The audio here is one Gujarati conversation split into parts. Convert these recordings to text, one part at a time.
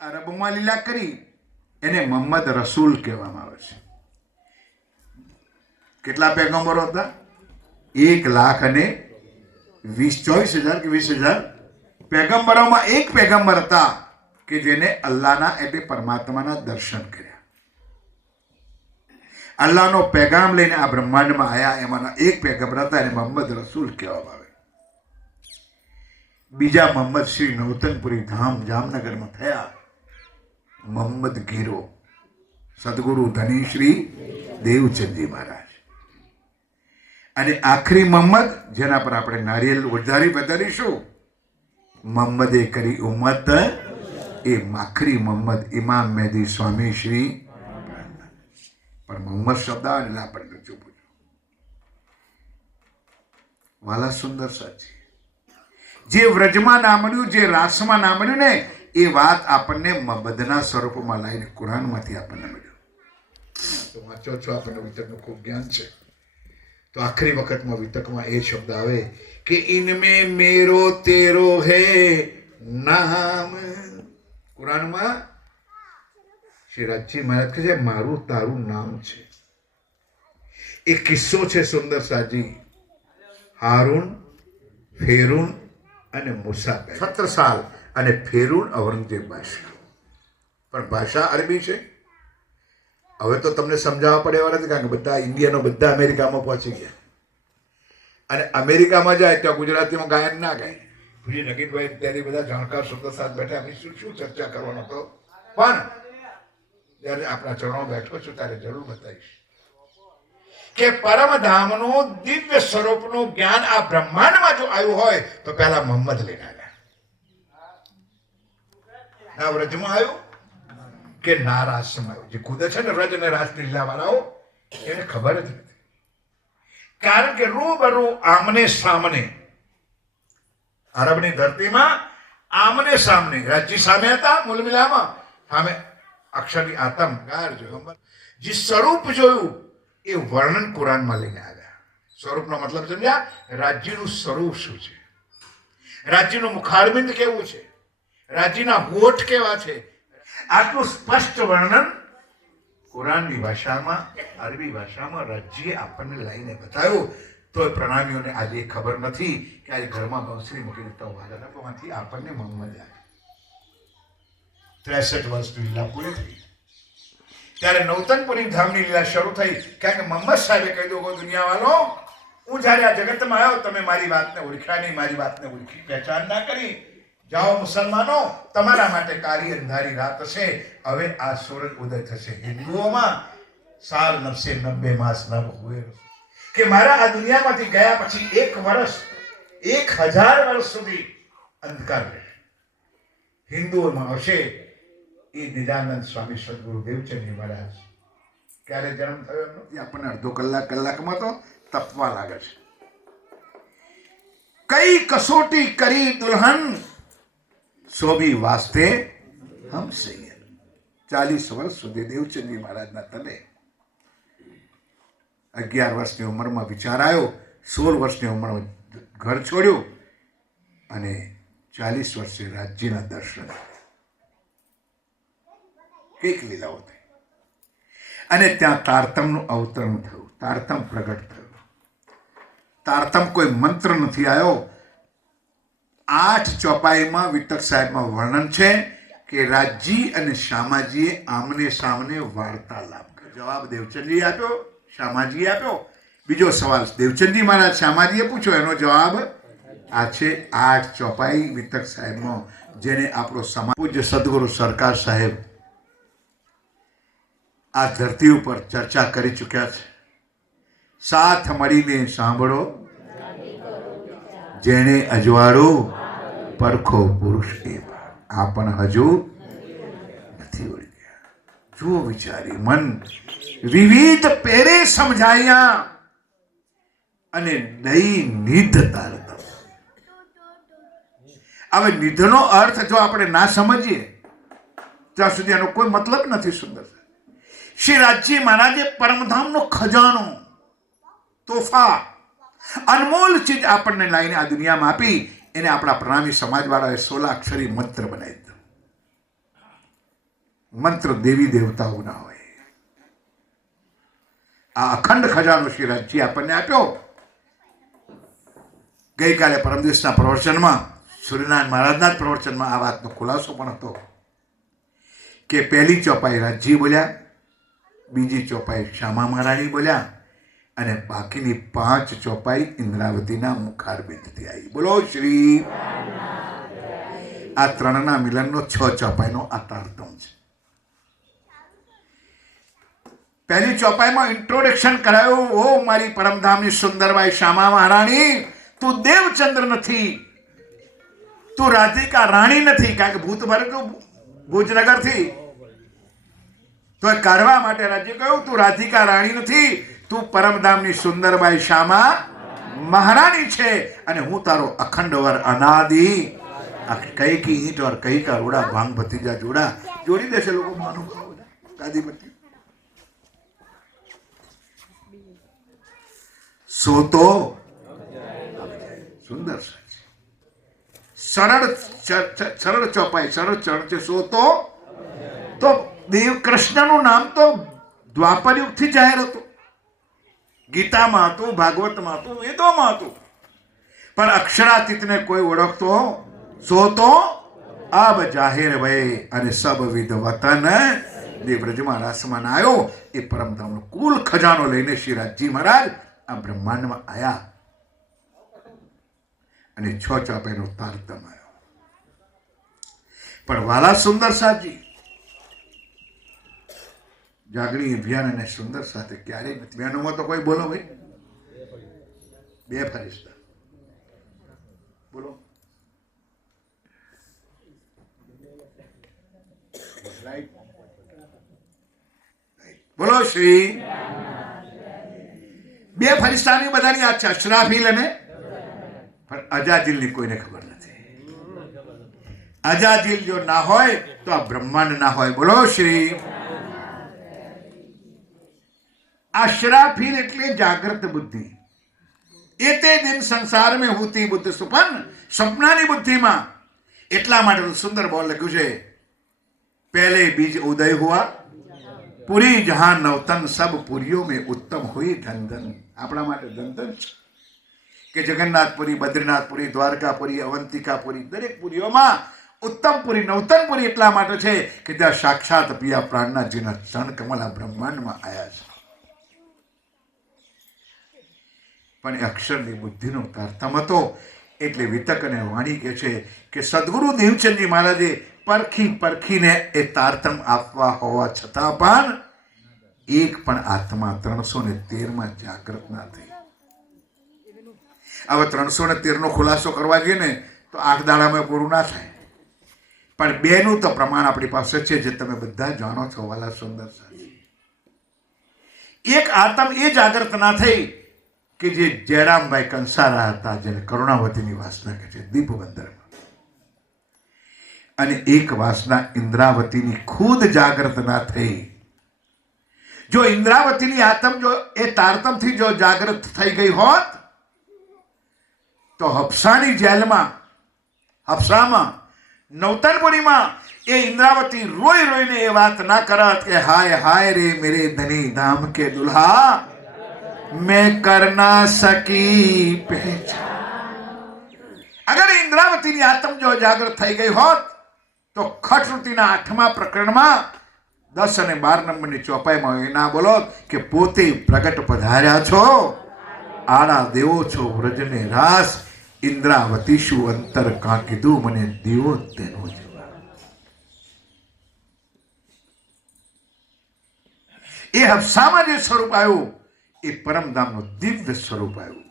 અરબમાં લીલા કરી એને મોહમ્મદ રસૂલ કહેવામાં આવે છે. કેટલા પેગમ્બરો હતા? 1,24,000 કે 20,000 પેગમ્બરોમાં એક પેગમ્બર હતા કે જેને અલ્લાહના એટલે પરમાત્માના દર્શન કર્યા. અલ્લાહનો પેગામ લઈને આ બ્રહ્માંડમાં આવ્યા. એમાંના એક પેગમ્બર હતા એને મોહમ્મદ રસૂલ કહેવામાં આવે. બીજા મોહમ્મદ શ્રી નૌતનપુરી ધામ જામનગરમાં થયા. મોહમ્મદ ગીરો સદગુરુ ધની શ્રી દેવચંદજી મહારાજ. અને આખરી મોહમ્મદ જેના પર આપણે નારિયેલ વધારીશું, મોહમ્મદે કરી ઉમ્મત એ આખરી મોહમ્મદ ઇમામ મહેદી સ્વામી શ્રી. પણ મોહમ્મદ શબ્દ આવે એટલે આપણે રજૂ પૂછો વાલા સુંદર સાચી જે વ્રજમાં ના મળ્યું, જે રાસમાં ના મળ્યું ને એ વાત આપણને બધના સ્વરૂપમાં લાવીને કુરાનમાંથી આપણને મળ્યું. તો વાંચો છો, આપણને વિતકનું ખૂબ જ્ઞાન છે. તો આખરી વખતમાં વિતકમાં એ શબ્દ આવે કે ઇનમે મેરો તેરો હે નામ. કુરાનમાં શ્રી રાજજી મહારાજ કહે છે મારું તારું નામ છે. એક કિસ્સો છે સુંદર સાજી. હારૂન, ફેરૂન અને મૂસા 17 સાલ અને ફેરૂન ઔરંગઝેબ બાદશાહ. પણ ભાષા અરબી છે. હવે તો તમને સમજાવવા પડે એવા નથી, કારણ કે બધા ઇન્ડિયનો બધા અમેરિકામાં પહોંચી ગયા. અને અમેરિકામાં જાય ત્યાં ગુજરાતીમાં ગાયન ના ગાય. પૂરી નગીનભાઈ ત્યારે બધા જાણકાર સુંદર સાથ બેઠા. અમે શું ચર્ચા કરવાનો હતો, પણ જ્યારે આપણા ચરણો બેઠો છું ત્યારે જરૂર બતાવીશ કે પરમધામનું દિવ્ય સ્વરૂપનું જ્ઞાન આ બ્રહ્માંડમાં જો આવ્યું હોય તો પહેલા મોહમ્મદ લઈને આવ્યા. ના વ્રજમાં આવ્યું કે ના રાસમાં આવ્યું. જે કુદે છે ને વ્રજ અને રાસ લીલા વાળાઓ એને ખબર જ નથી. કારણ કે રૂબરૂ આમને સામને અરબની ધરતીમાં આમને સામને રાજ્ય સામે હતા. મુલમિલામાં સામે અક્ષરની આતમ ગાર જોયું, જે સ્વરૂપ જોયું એ વર્ણન કુરાનમાં લઈને આવ્યા. સ્વરૂપનો મતલબ સમજ્યા? રાજ્યનું સ્વરૂપ શું છે, રાજ્યનું મુખારબિંદ કેવું છે, રાજ્યના હોઠ કેવા છે, આટલું સ્પષ્ટ વર્ણન કુરાનની ભાષામાં, અરબી ભાષામાં રાજ્યે આપણને લાવીને બતાવ્યું. તો પ્રણામીઓને આજે ખબર નથી કે આજે ઘરમાં બંસરી મૂકીને તો વાલામાંથી આપણને મોહમ્મદ આવે. 63 વર્ષની લીલા પૂરી થઈ ત્યારે નૌતનપુરી ધામની લીલા શરૂ થઈ. કારણ કે મોહમ્મદ સાહેબે કહી દો દુનિયા વાળો, હું જયારે આ જગતમાં આવ્યો તમે મારી વાતને ઓળખ્યા નહીં, મારી વાતને ઓળખી પહેચાન ના કરી. જાઓ મુસલમાનો, તમારા માટે કાળી અંધારી રાત હશે. હવે આ સૂરજ ઉદય થશે. હિન્દુઓમાં સાલ 90 માસ નવ હુએ કે મારા આ દુનિયામાંથી ગયા પછી 1 વર્ષ 1000 વર્ષ સુધી અંધકાર રહેશે. હિન્દુઓમાં હશે એ નિજાનંદ સ્વામી સદગુરુ દેવચંદજી મહારાજ. ક્યારે જન્મ થયો એમનો? આપણને અડધો કલાકમાં તો તપવા લાગે છે. કઈ કસોટી કરી દુલ્હન સોબી વાસ્તે હમ સૈયદ. 40 વર્ષ સુધી દેવચંદજી મહારાજના તલે 11 વર્ષની ઉંમરમાં વિચાર આવ્યો, 16 વર્ષની ઉંમરમાં ઘર છોડ્યું અને 40 વર્ષે રાજ્યના દર્શન. કઈક લીલાઓ થઈ અને ત્યાં તારતમનું અવતરણ થયું. તારતમ પ્રગટ થયું. તારતમ કોઈ મંત્ર નથી આવ્યો. 8 ચોપાઈમાં વિતક સાહેબમાં વર્ણન છે કે રાજજી અને શામાજીએ આમને સામને વાર્તાલાપ કર્યો. જવાબ દેવચંદજી આપ્યો, શામાજી આપ્યો. બીજો સવાલ દેવચંદજી મહારાજ શામાજીએ પૂછ્યો, એનો જવાબ આ છે 8 ચોપાઈ વિતક સાહેબમાં, જેને આપણો સમાજ પૂજ્ય સદગુરુ સરકાર સાહેબ આ ધરતી ઉપર ચર્ચા કરી ચૂક્યા છે. સાથ મળીને સાંભળો જેણે અજવાળું પરખો પુરુષ એ. આ પણ હજુ નથી ઓળખ્યા. જુઓ વિચારી મન વિવિધ પેરે સમજાયા અને દઈ નિધ તારતમ. હવે નિધનો અર્થ જો આપણે ના સમજીએ ત્યાં સુધી એનો કોઈ મતલબ નથી. સુંદર શ્રી રાજજી મહારાજે પરમધામનો ખજાનો, તોફા, અનમોલ ચીજ આપણને લાવીને આ દુનિયામાં આપી. એને આપણા પ્રણામી સમાજવાળાએ 16 અક્ષરી મંત્ર બનાવી દીધો. મંત્ર દેવી દેવતાઓના હોય. આ અખંડ ખજાનો શ્રીરાજજી આપણને આપ્યો. ગઈકાલે પરમ દિવસના પ્રવચનમાં સૂર્યનારાયણ મહારાજના જ પ્રવચનમાં આ વાતનો ખુલાસો પણ હતો કે પહેલી ચોપાઈ રાજજી બોલ્યા, બીજી ચોપાઈ શ્યામા મહારાણી બોલ્યા અને બાકીની 5 ચોપાઈ ઇન્દ્રાવતીના મુખારબિંદથી આવી. બોલો શ્રી. આ ત્રણના મિલનનો 6 ચોપાઈનો આ તારતમ છે. પહેલી ચોપાઈમાં ઇન્ટ્રોડક્શન કરાયું. ઓ મારી પરમધામની સુંદરબાઈ શ્યામા મહારાણી, તું દેવચંદ્ર નથી, તું રાધિકા રાણી નથી. કારણ કે ભૂત ભરે તું ભુજનગરથી, તો કાઢવા માટે રાજ્ય કહ્યું તું રાધિકા રાણી નથી, તું પરમધામની સુંદરબાઈ શ્યામા મહારાણી છે અને હું તારો અખંડ વર અનાદિ. કઈ કી ઈંટ और कई का रोड़ा भांग भतीजा जोड़ा जोड़ी देશે લોકો માનું ગાદીપતિ. સો તો સુંદર સરળ ચોપાઈ, સરળ ચરણ છે. સો તો દેવ કૃષ્ણનું નામ તો દ્વાપર યુગથી જાહેર હતું, ગીતામાં હતું, ભાગવતમાં હતું, વેદોમાં હતું, પણ અક્ષરાતીતને કોઈ ઓળખતો. સો તો અબ જાહેર ભય અને સબ વિધ વતન જે વ્રજમાં રાસમાન આવ્યો એ પરમધામનો કુલ ખજાનો લઈને શ્રીરાજજી મહારાજ આ બ્રહ્માંડમાં આવ્યા અને 6 ચોપાઈનો તારતમ આવ્યો. પણ વાલા સુંદર સાજી, જાગણી અભિયાન અને સુંદર સાથે ક્યારેય નથી. બહેનોમાં તો કોઈ બોલો ભાઈ, 2 ફરિશ્તા બોલો. બોલો શ્રી. 2 ફરિશ્તાની બધાની યાદ છે, અશરાફીલ અને પણ અજાજીલની કોઈને ખબર નથી. અજાજીલ જો ના હોય તો આ બ્રહ્માંડ ના હોય. બોલો શ્રી. अशराफील એટલે જાગ્રત બુદ્ધિ. એતે દિન સંસાર में होती बुद्ध सुपन, स्वप्नानी बुद्धिમાં. એટલા માટે સુંદર બોલ લખ્યું છે, पहले बीज उदय हुआ पूरी जहां नवतन सब पुरियों में उत्तम हुई धन धन. આપણા માટે ધન ધન કે જગન્નાથપુરી, બદ્રીનાથપુરી, દ્વારકાપુરી, અવંતિકાપુરી, દરેક પુરીઓમાં ઉત્તમ પુરી, નવતન પુરી એટલા માટે છે કે ત્યાં સાક્ષાત પિયા પ્રાણના જેના ચરણ કમલા બ્રહ્માંડમાં આવ્યા છે. પણ એ અક્ષરની બુદ્ધિનો તારતમ હતો. એટલે વિતક અને વાણી કહે છે કે સદગુરુ દેવચંદજી મહારાજે પરખીને એ તારતમ આપવા હોવા છતાં પણ એક પણ આત્મા 313માં જાગૃત ના થઈ. હવે 313 નો ખુલાસો કરવા જઈએ ને તો 8 દાડામાં પૂરું ના થાય. પણ 2 નું તો પ્રમાણ આપણી પાસે છે, જે તમે બધા જાણો છો વાલા સુંદર સાથી. એક આત્મ એ જાગૃત ના થઈ કે જે જયરામભાઈ કંસારા હતા, જેને કરુણાવતીની વાસના કહે છે, દીપબંદરમાં. અને એક વાસના ઇન્દ્રાવતીની ખુદ જાગૃત ના થઈ. જો ઇન્દ્રાવતીની આત્મ જો એ તારતમથી જો જાગૃત થઈ ગઈ હોત તો હફસાની જેલમાં, હફસામાં, નવતનપુરીમાં એ ઇન્દ્રાવતી રોઈ રોઈને એ વાત ના કરત કે હાય હાય રે મેરે ધની ધામ કે દુલ્હા, मैं कर ना सकी पहचान. अगर इंद्रावतीની આત્મ જો જાગૃત થઈ ગઈ હોત તો ખટશ્રુતિના 8મા પ્રકરણમાં 10 અને 12 નંબરની ચોપાઈમાં એના બોલો કે પોતે પ્રગટ પધાર્યા છો, આડા દેવો છો વ્રજને રાસ, ઇન્દ્રાવતી શું અંતર કાં કીધું મને દેવો તેનો જવાબ. એ હફસામાં જે સ્વરૂપ આવ્યું એ પરમધામનું દિવ્ય સ્વરૂપ આવ્યું.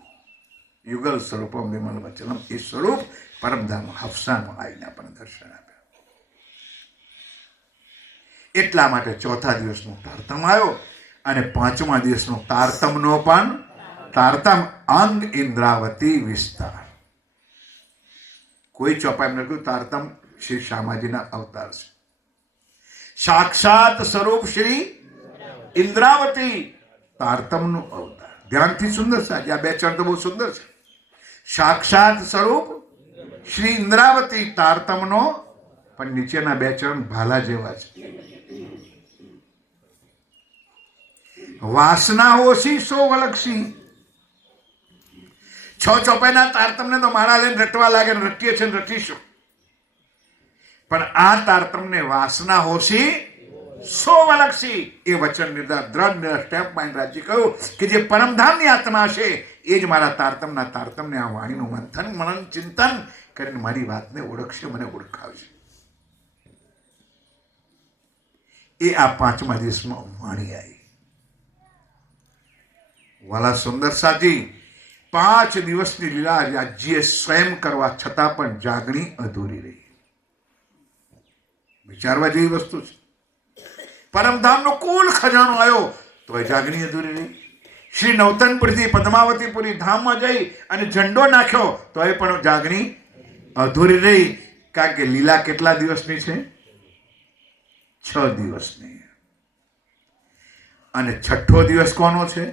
યુગલ સ્વરૂપમ વિમલ વચનમ. એ સ્વરૂપ પરમધામ હફસામાં આવીને આપણને દર્શન આપ્યા. એટલા માટે 4થા દિવસનો તારતમ આવ્યો અને 5મા દિવસનો તારતમનો પણ તારતમ અંગ ઇન્દ્રાવતી વિસ્તાર. કોઈ ચોપાઈ લખ્યું તારતમ શ્રી શ્યામાજીના અવતાર છે. સાક્ષાત સ્વરૂપ શ્રી ઇન્દ્રાવતી તારતમનું અવતાર. ધ્યાનથી સુંદર સાજી, આ 2 ચરણ તો બહુ સુંદર છે. સાક્ષાત સ્વરૂપ શ્રી ઇન્દ્રાવતી તારતમનો, પણ નીચેના 2 ચરણ ભાલા જેવા છે. વાસના ઓછી સો વલક્ષી. 6 ચોપાઈના તારતમને તો મારા લઈને રટવા લાગે ને રટીએ છે ને રટીશું, પણ આ તારતમને વાસના હોશી સો વલક્ષી. એ વચન નિર્ધાર દ્રઢ સ્ટેપ માઇન્ડ રાજ્ય કહ્યું કે જે પરમધામની આત્મા છે એ જ મારા તારતમના તારતમને આ વાણીનું મંથન મનન ચિંતન કરીને મારી વાતને ઓળખશે, મને ઓળખાવશે. એ આ 5મા દિવસમાં વાણી આવી. વાલા સુંદર સાજી, 5 દિવસની લીલા રાજ્યે સ્વયં કરવા છતાં પણ જાગણી અધૂરી રહી. વિચારવા જેવી વસ્તુ છે. પરમધામનો કુલ ખજાનો આવ્યો તો એ જાગણી અધૂરી રહી. શ્રી નવતનપુરથી પદ્માવતીપુરી ધામમાં જઈ અને ઝંડો નાખ્યો તો એ પણ જાગણી અધૂરી રહી. કારણ કે લીલા કેટલા દિવસની છે? 6 દિવસની. અને 6થો દિવસ કોનો છે?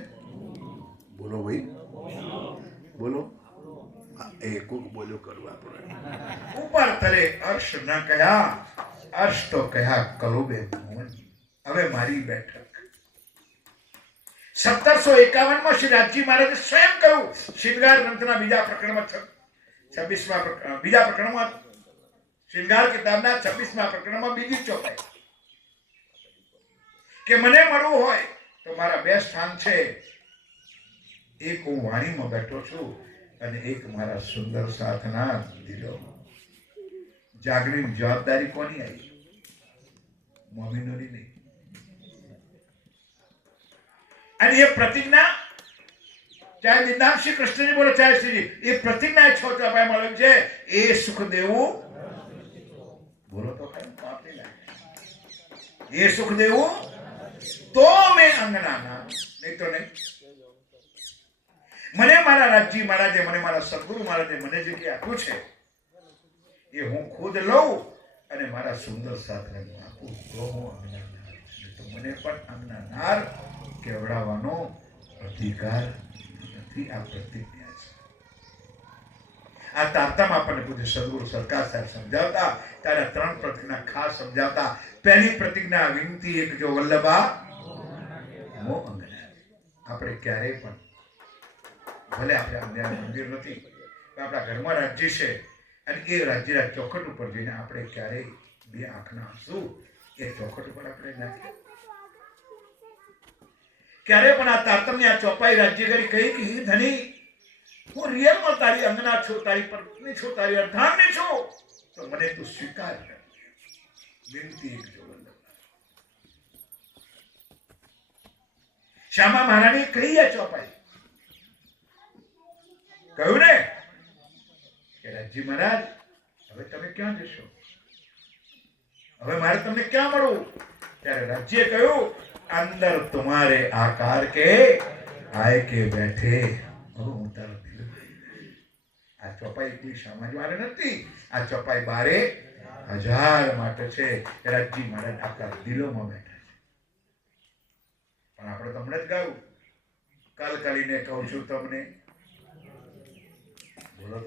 બોલો ભાઈ, બોલો. એ કોક બોલ્યો કરવા પડે. ઉપર તરે અર્શ ન કહ્યા, અર્શ તો કહ્યા કલોબે મોહન. હવે મારી બેઠક 1751 શ્રી રાજજી મહારાજે સ્વયં કહ્યું. શૃંગાર ગ્રંથના બીજા પ્રકરણમાં 26મા બીજા પ્રકરણમાં શૃંગાર કિતાબના 26મા પ્રકરણમાં બીજી ચોપાઈ કે મને મળવું હોય તો મારા 2 સ્થાન છે. એક હું વાણીમાં બેઠો છું અને એક મારા સુંદર સાથના દિલો. જાગણીની જવાબદારી કોની આવી? મોમિનોની નહીં. અને એ પ્રતિજ્ઞા ચાહે નિદાન શ્રી કૃષ્ણજી બોલો ચાહે શ્રીજી, એ પ્રતિજ્ઞા 6 ચોપાઈમાં લખ્યું છે. એ સુખ દેવું બોલો તો કઈ પાપ નહીં લાગે. એ સુખ દેવું તો મેં અંગનાના, નહીં તો નહીં. મને મારા રાજજી મહારાજે, મને મારા સદગુરુ મહારાજે મને જે કંઈ આપ્યું છે એ હું ખુદ લઉં અને મારા સુંદર સાથને આપું તો હું અંગનાનાર. તો મને પણ અંગનાનાર કેવડાવવાનો અધિકાર નથી. આ પ્રતિજ્ઞા છે. આ તારતમ આપણને પૂજ્ય સદગુરુ સરકાર સાહેબ સમજાવતા ત્યારે 3 પ્રતિજ્ઞા ખાસ સમજાવતા. પહેલી પ્રતિજ્ઞા વિનંતી એક જો વલ્લભા મો અંગના. આપણે ક્યારેય પણ ભલે આપણે અન્યાય મંદિર નથી, આપણા ઘરમાં રાજ્ય છે અને એ રાજ્યના ચોખટ ઉપર જઈને આપણે ક્યારેય 2 આંખના આંસુ એ ચોખટ ઉપર આપણે નાખીએ. ક્યારે પણ આ તારતમની આ ચોપાઈ રાજ્ય કરી કહી કે હે ધની, હું રિયલમાં તારી અંગના છું, તારી પત્ની છું, તારી અર્ધાંગની છું, તો મને તું સ્વીકાર કર. વિનંતી એક જો વલ્લભ. શ્યામા મહારાણી કહી આ ચોપાઈ કહ્યું ને કે રાજજી મહારાજ હવે તમે ક્યાં જશો? હવે મારે તમને ક્યાં મળવું? ત્યારે રાજ્યે કહ્યું अंदर तुम्हारे आकार के आए के बैठे. હું તારો દિલ. આ ચોપાઈ એટલી સમજવાની નથી. આ ચોપાઈ 12,000 માટે છે. રાજજી મહારાજ આપણા દિલોમાં બેઠા છે. પણ આપણે તમને જ ગાયું, કલકલીને કહું છું તમને. બોલો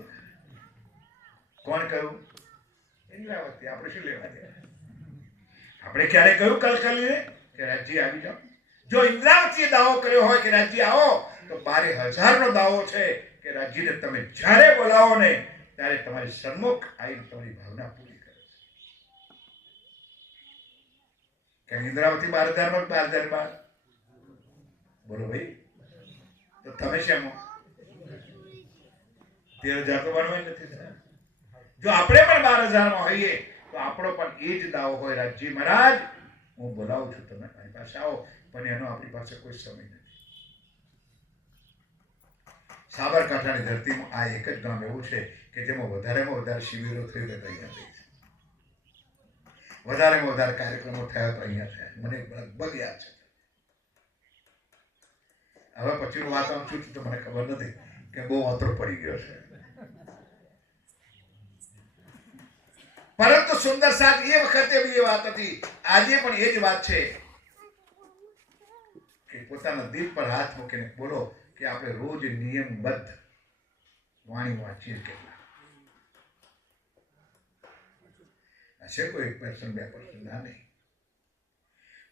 કોણ કહ્યું? ઇન્દ્રાવતી. આપણે શું લેવા દે? આપણે ક્યારે કહ્યું કલકલીને કે રાજ્ય આવી જાઓ? જો ઇન્દ્રાવતીએ દાવો કર્યો હોય કે રાજ્ય આવો, તો 12,000 દાવો છે કે રાજ્યને તમે જ્યારે બોલાવો ને ત્યારે તમારી સન્મુખ આવીને તમારી ભાવના પૂરી કરે છે. કે ઇન્દ્રાવતી 12,000 માં 12,000 બોલો ભાઈ. તો તમે શેમાં 13,000 તો બનવા નથી. જો આપણે પણ 12,000 માં હોઈએ તો આપણો પણ એ જ દાવો હોય, રાજ્ય મહારાજ હું બોલાવું છું, તમે મારી પાસે આવો. પણ એનો આપણી પાસે કોઈ સમય નથી. સાબરકાંઠાની ધરતીમાં આ એક જ ગામ એવું છે કે જેમાં વધારેમાં વધારે શિબિરો થઈ તો અહીંયા થઈ છે, વધારેમાં વધારે કાર્યક્રમો થયા તો અહીંયા થયા. મને લગભગ યાદ છે. હવે પછીનું વાત આમ શું તો મને ખબર નથી કે બહુ અંતરો પડી ગયો છે. પરંતુ સુંદર સાથ એ વખતે બી એ વાત હતી, આજે પણ એ જ વાત છે કે પોતાના દિલ પર હાથ મૂકીને બોલો કે આપણે રોજ નિયમબદ્ધ વાણી વાંચીએ. કેટલા હશે? કોઈ 1% 2% ના નહીં.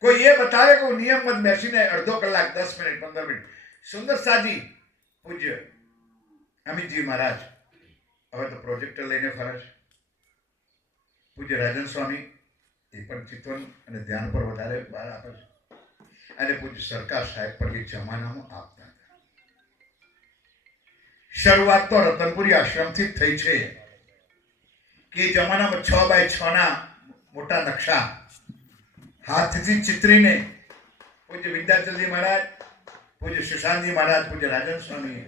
કોઈ એ બતાવે કે હું નિયમબદ્ધ બેસીને અડધો કલાક 10 મિનિટ 15 મિનિટ સુંદર સાજી પૂજ્ય અમિતજી મહારાજ હવે તો પ્રોજેક્ટર લઈને ફરે છે. પૂજ્ય રાજન સ્વામી એ પણ ચિંતન અને ધ્યાન પર વધારે ભાર આપે છે. અને પૂજ્ય સરકાર સાહેબ પણ એ જમાનામાં આપતા હતા. શરૂઆત તો રતનપુરી આશ્રમથી જ થઈ છે કે એ જમાનામાં 6x6 ના મોટા નકશા હાથથી ચિત્રીને પૂજ્ય વિદ્યાચલજી મહારાજ, પૂજ્ય સુશાંતજી મહારાજ, પૂજ્ય રાજન સ્વામી,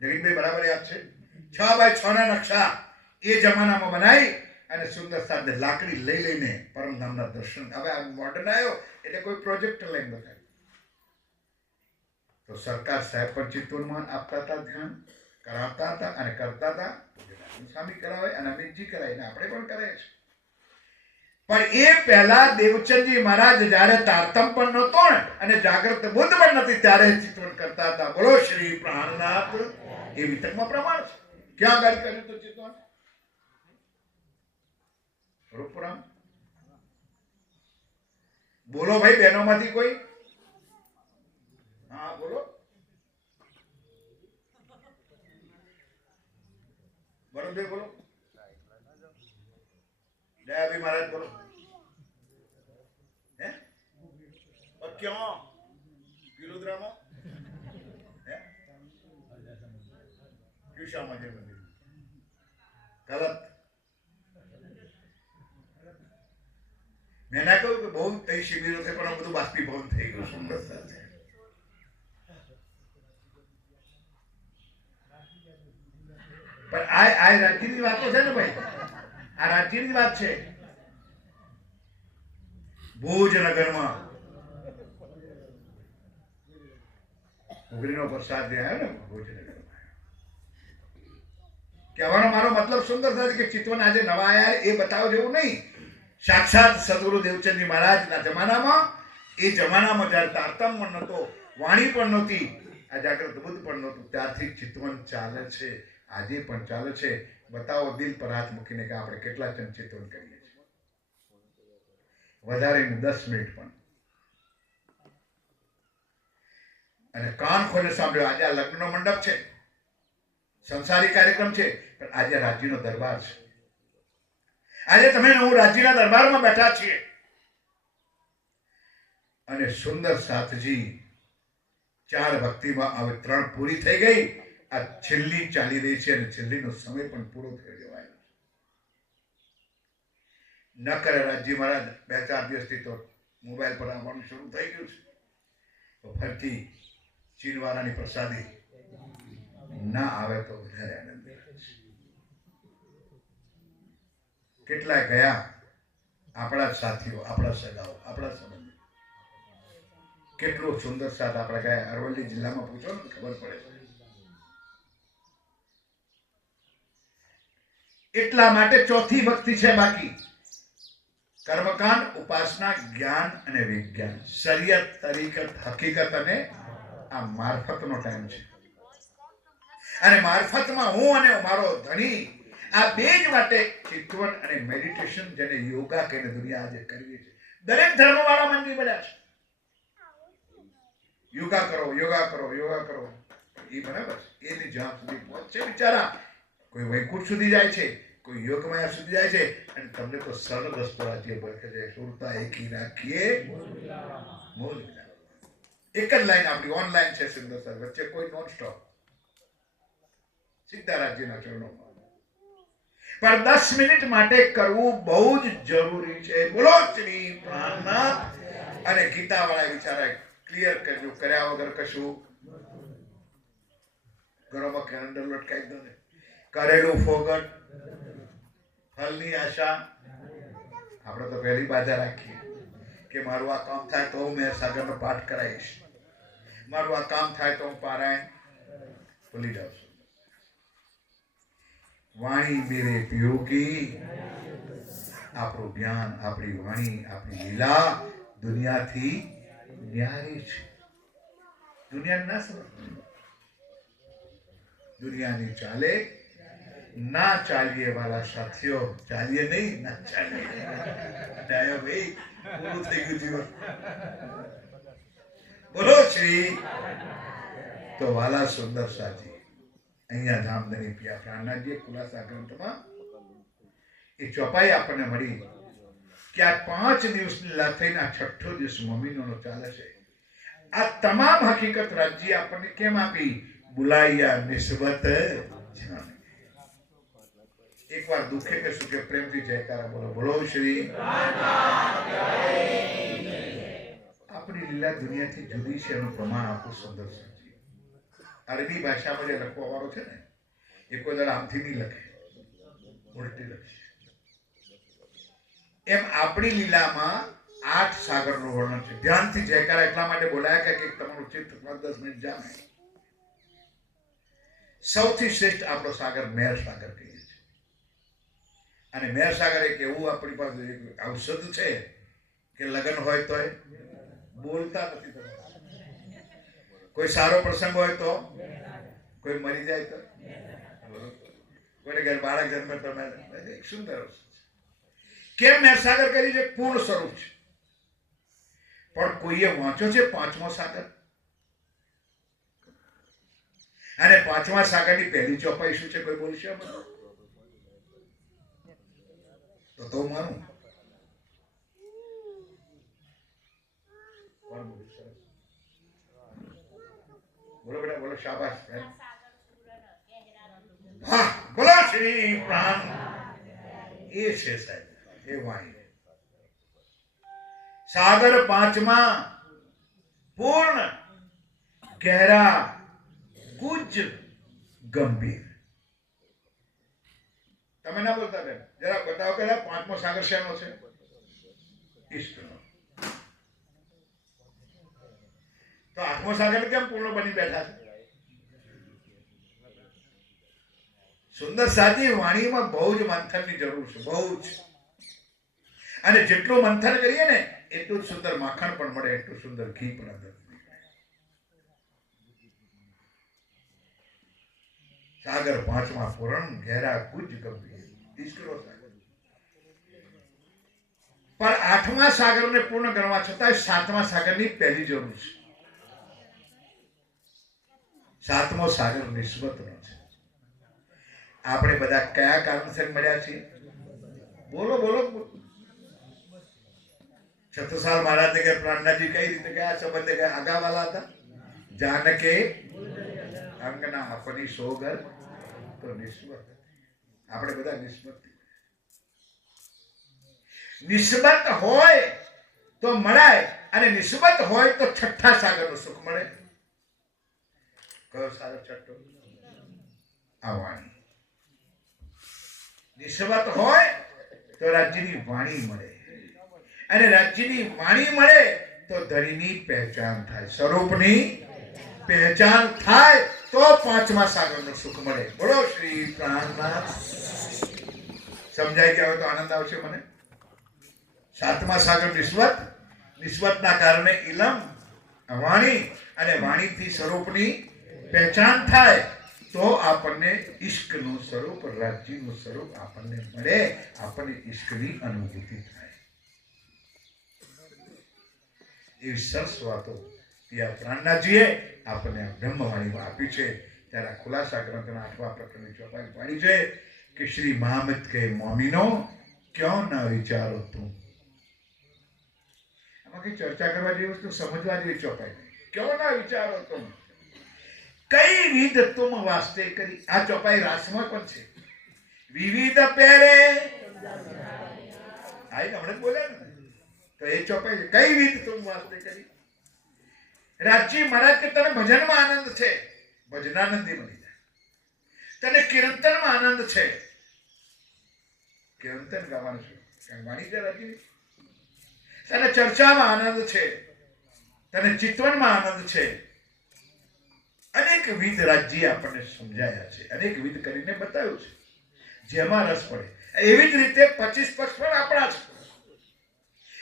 જગીરભાઈ બરાબર યાદ છે, 6x6 ના નકશા એ જમાનામાં બનાવી અને સુંદર સાથે લાકડી લઈ લઈને પરમધામના દર્શન. હવે આ મોડર્ન આવ્યો એટલે કોઈ પ્રોજેક્ટ લઈને બતાવ્યું. તો સરકાર સાહેબ પણ ચિત્તોરમાં આપતા હતા, ધ્યાન કરાવતા હતા અને કરતા હતા. સ્વામી કરાવે અને અમિતજી કરાવીને આપણે પણ કરે છે. પણ એ પહેલા દેવચંદજી મહારાજ જયારે તારતમ પણ નહોતો અને જાગ્રત બુદ્ધ પણ નથી ત્યારે ચિત્તવન કરતા હતા. બોલો શ્રી પ્રાણનાથ. એ વિતકમાં પ્રમાણ છે. ક્યાં આગળ કર્યું તો ચિત્તવન? રૂપપુરામ. બોલો ભાઈ બહેનોમાંથી કોઈ? હા બોલો. વરુણભાઈ બોલો. દયાભાઈ મહારાજ બોલો. હે ક્યાં ગિરોદરામાં હે ક્યુશામાં છે મંદિર ગલત. મેં ના કહ્યું કે બહુ તઈ શિબિરો છે પણ આ બધું બાષ્પીભવન થઈ ગયું. સુંદર સાથે પણ આ રાજ્યની વાતો છે ને ભાઈ, આ રાજ્યની વાત છે. ભોજનગરમાં ઉગરીનો પ્રસાદ જે આવ્યો ને ભોજનગરમાં, કહેવાનો મારો મતલબ સુંદર થાય કે ચિત્તવન આજે નવા આવ્યા એ બતાવો જેવું નહીં. સાક્ષાત સદગુરુ દેવચંદજી મહારાજના જમાનામાં, એ જમાનામાં જયારે તારતમ પણ નહોતો, વાણી પણ નહોતી, આ જાગ્રત બુદ્ધ પણ નહોતું, ત્યારથી ચિત્તવન ચાલે છે. આજે પણ ચાલે છે. બતાવો દિલ પર હાથ મૂકીને કે આપણે કેટલા જણ ચિત્તવન કરીએ છીએ. વધારે 10 મિનિટ પણ. અને કાન ખોલે સાંભળ્યો. આજે આ લગ્નનો મંડપ છે, સંસારી કાર્યક્રમ છે, પણ આજે રાજ્યનો દરબાર છે. આજે તમે હું રાજ્યના દરબારમાં બેઠા છીએ અને સુંદર સાથજી 4 ભક્તિમાં હવે 3 પૂરી થઈ ગઈ. આ છેલ્લી ચાલી રહી છે અને છેલ્લીનો સમય પણ પૂરો થઈ જવાયો. ન કરે રાજ્ય મહારાજ 2-4 દિવસથી તો મોબાઈલ પર આવવાનું શરૂ થઈ ગયું છે. તો ફરતી ચીનવાળાની પ્રસાદી ના આવે તો વધારે આનંદ. કેટલાય ગયા આપણા સાથીઓ, આપણા સગાઓ, આપણા સંબંધી. કેટલો સુંદર સાથ આપણે ગયા. અરવલ્લી જિલ્લામાં પૂછો ને ખબર પડે છે. એટલા માટે ચોથી ભક્તિ છે બાકી. કર્મકાંડ, ઉપાસના, જ્ઞાન અને વિજ્ઞાન, શરીયત, તરીકત, હકીકત અને આ મારફતનો ટાઈમ છે. અને મારફતમાં હું અને મારો ધણી આ બે જ માટે ચિત્તવન અને મેડિટેશન, જેને યોગા કહીને દુનિયા આજે કરવી છે. દરેક ધર્મવાળા મંદિર બધા છે. યોગા કરો, યોગા કરો, યોગા કરો. એ બરાબર છે. એની જ્યાં સુધી પહોંચે બિચારા, કોઈ વૈકુંઠ સુધી જાય છે, કોઈ યોગમાયા સુધી જાય છે. અને તમને તો સરળ રસ્તો રાજ્ય ભરકે છે. સુરતા એકી રાખીએ મોલ મિલાવો. એક જ લાઈન આપણી ઓનલાઈન છે સુંદર સર, વચ્ચે કોઈ નોન સ્ટોપ, સીધા રાજ્યના ચરણોમાં. પણ 10 મિનિટ માટે કરવું બહુ જ જરૂરી છે. બોલો શ્રી પ્રાણનાથ. અને ગીતા વાળા વિચારા ક્લિયર કરજો, કર્યા વગર કશું. ઘરોમાં કેલેન્ડર લટકાઈ દો ને. કરેલું ફોગટ, ફળની આશા. આપણે તો પહેલી બાધા રાખીએ કે મારું આ કામ થાય તો હું સાગરનો પાઠ કરાવીશ, મારું આ કામ થાય તો હું પારાયણ. ભૂલી જાઉં છું. વાણી મેરે પિયો કી. આપણું જ્ઞાન, આપણી વાણી, આપણી લીલા દુનિયાથી ન્યારી છે. દુનિયા ના સમજ, દુનિયાની ચાલે ના ચાલીએ વાલા સાથીઓ, ચાલીએ નહીં, ના ચાલીએ. ડાયો ભાઈ, પૂરું થઈ ગયું જીવન. બોલો શ્રી. તો વાલા સુંદર સાથી અહીંયા ધામધની પિયા પ્રાણનાથજીએ ખુલાસા ગ્રંથમાં એ ચોપાઈ આપણને મળી કે આ 5 દિવસની લાથઈને આ 6ઠો દિવસ મમ્મીનો ચાલે છે. આ તમામ હકીકત રાજ્ય આપણને કેમ આપી? બુલાયા નિસ્બત. એકવાર દુઃખે કે સુખે પ્રેમથી જયકારા બોલો. બોલો શ્રી. આપણી લીલા દુનિયાથી જુદી છે એનું પ્રમાણ આપું સુંદર છે. અરબી ભાષામાં જે લખવા વાળો છે ને એ કોઈ દર આમથી નહીં લખે, ઉલટી લખે. એમ આપણી લીલામાં 8 સાગરનું વર્ણન છે. ધ્યાનથી જયકારા એટલા માટે બોલાયા કે તમારું ચિત્ત 10 મિનિટ જામે. સૌથી શ્રેષ્ઠ આપણો સાગર મેર સાગર કહીએ છીએ. અને મેર સાગર એક એવું આપણી પાસે એક ઔષધ છે કે લગ્ન હોય તો બોલતા નથી. કોઈ સારો પ્રસંગ હોય તો, કોઈ મરી જાય તો, કોઈને ઘર બાળક જન્મે તો, એક સુંદર કેમ મહેસાગર કરી છે? પૂર્ણ સ્વરૂપ છે. પણ કોઈએ વાંચ્યો છે 5મો સાગર? અને 5મા સાગરની પહેલી ચોપાઈ શું છે? કોઈ બોલશે? તો માનું બોલો બેટા, બોલો. શાબાશ. હા, બોલો શ્રી પ્રાણ. એ છે સાહેબ, એ વાણી. સાગર 5મા પૂર્ણ, ગહેરા, ગુજ, ગંભીર. તમે ના બોલતા બેન, જરા બતાવો કે 5મો સાગર શેનો છે? ઈશ્વરનો. તો 8મો સાગર કેમ પૂર્ણ બની બેઠા છે? સુંદર સાથી વાણીમાં બહુ જ મંથનની જરૂર છે, બહુ જ. અને જેટલું મંથન કરીએ ને એટલું જ સુંદર માખણ પણ મળે, એટલું સુંદર ઘી પણ અંદર. સાગર 5મા પૂર્ણ, ગહેરા, ગુજ, ગંભીર. ઈશ્વરો સાગર. પણ 8મા સાગરને પૂર્ણ ગણવા છતાં 7મા સાગરની પહેલી જરૂર છે. 7મો સાગર નિસ્બતનો છે. આપણે બધા કયા કારણસર મળ્યા છીએ? બોલો બોલો. છત્રસાલ મહારાજ કે પ્રાણનાથજી કઈ રીતે કયા સંબંધે ગયા? આગાવાલા હતા. જાનકે અંગના આપણી સોગર તો નિસ્બત. આપણે બધા નિસ્બત. નિસ્બત હોય તો મળાય, અને નિસ્બત હોય તો 6ઠા સાગરનું સુખ મળે. કયો સાગર 6ઠો? આ વાણી. નિસ્બત હોય તો રાજ્યની વાણી મળે, અને રાજ્યની વાણી મળે તો ધણીની પહેચાન થાય, સ્વરૂપની પહેચાન થાય તો 5મા સાગરનું સુખ મળે. બોલો શ્રી પ્રાણનાથ. સમજાય ગયા હોય તો આનંદ આવશે મને. 7મા સાગર નિસ્બત, નિસ્બતના કારણે ઇલમ, વાણી, અને વાણીથી સ્વરૂપની પહેચાન થાય તો આપણને ઈશ્કનું સ્વરૂપ, રાજ્યનું સ્વરૂપ આપણને મળે, આપણને ઈશ્કની અનુભૂતિ થાય. એવી સરસ વાતો પ્રાણનાથજીએ આપણને બ્રહ્મવાણીમાં આપી છે. ત્યારે ખુલાસા ગ્રંથના 8મા પ્રકરણની ચોપાઈ પાડી છે કે શ્રી મહામત કે મોમીનો ક્યો ન વિચારો તું. આમાં કઈ ચર્ચા કરવા જેવી વસ્તુ, સમજવા જેવી ચોપાઈ નહીં. ક્યો ન વિચારો તું, કઈ વિધ તુમ વાસ્તે કરી. આ ચોપાઈ રાસમાં પણ છે. વિવિધ પહેરે આઈ હમણાં બોલ્યા ને, તો એ ચોપાઈ કઈ વિધ તુમ વાસ્તે કરી. રાજજી મહારાજ કે તને ભજનમાં આનંદ છે, ભજનાનંદી બની જાય. તને કીર્તનમાં આનંદ છે, કીર્તન ગાવાનું છે, વાણી છે રાજજી. તને ચર્ચામાં આનંદ છે, તને ચિત્વનમાં આનંદ છે. અનેકવિધ રાજ્ય આપણને સમજાયા છે, અનેકવિધ કરીને બતાવ્યું છે, જેમાં રસ પડે. એવી જ રીતે 25 પક્ષ પણ આપણા છે.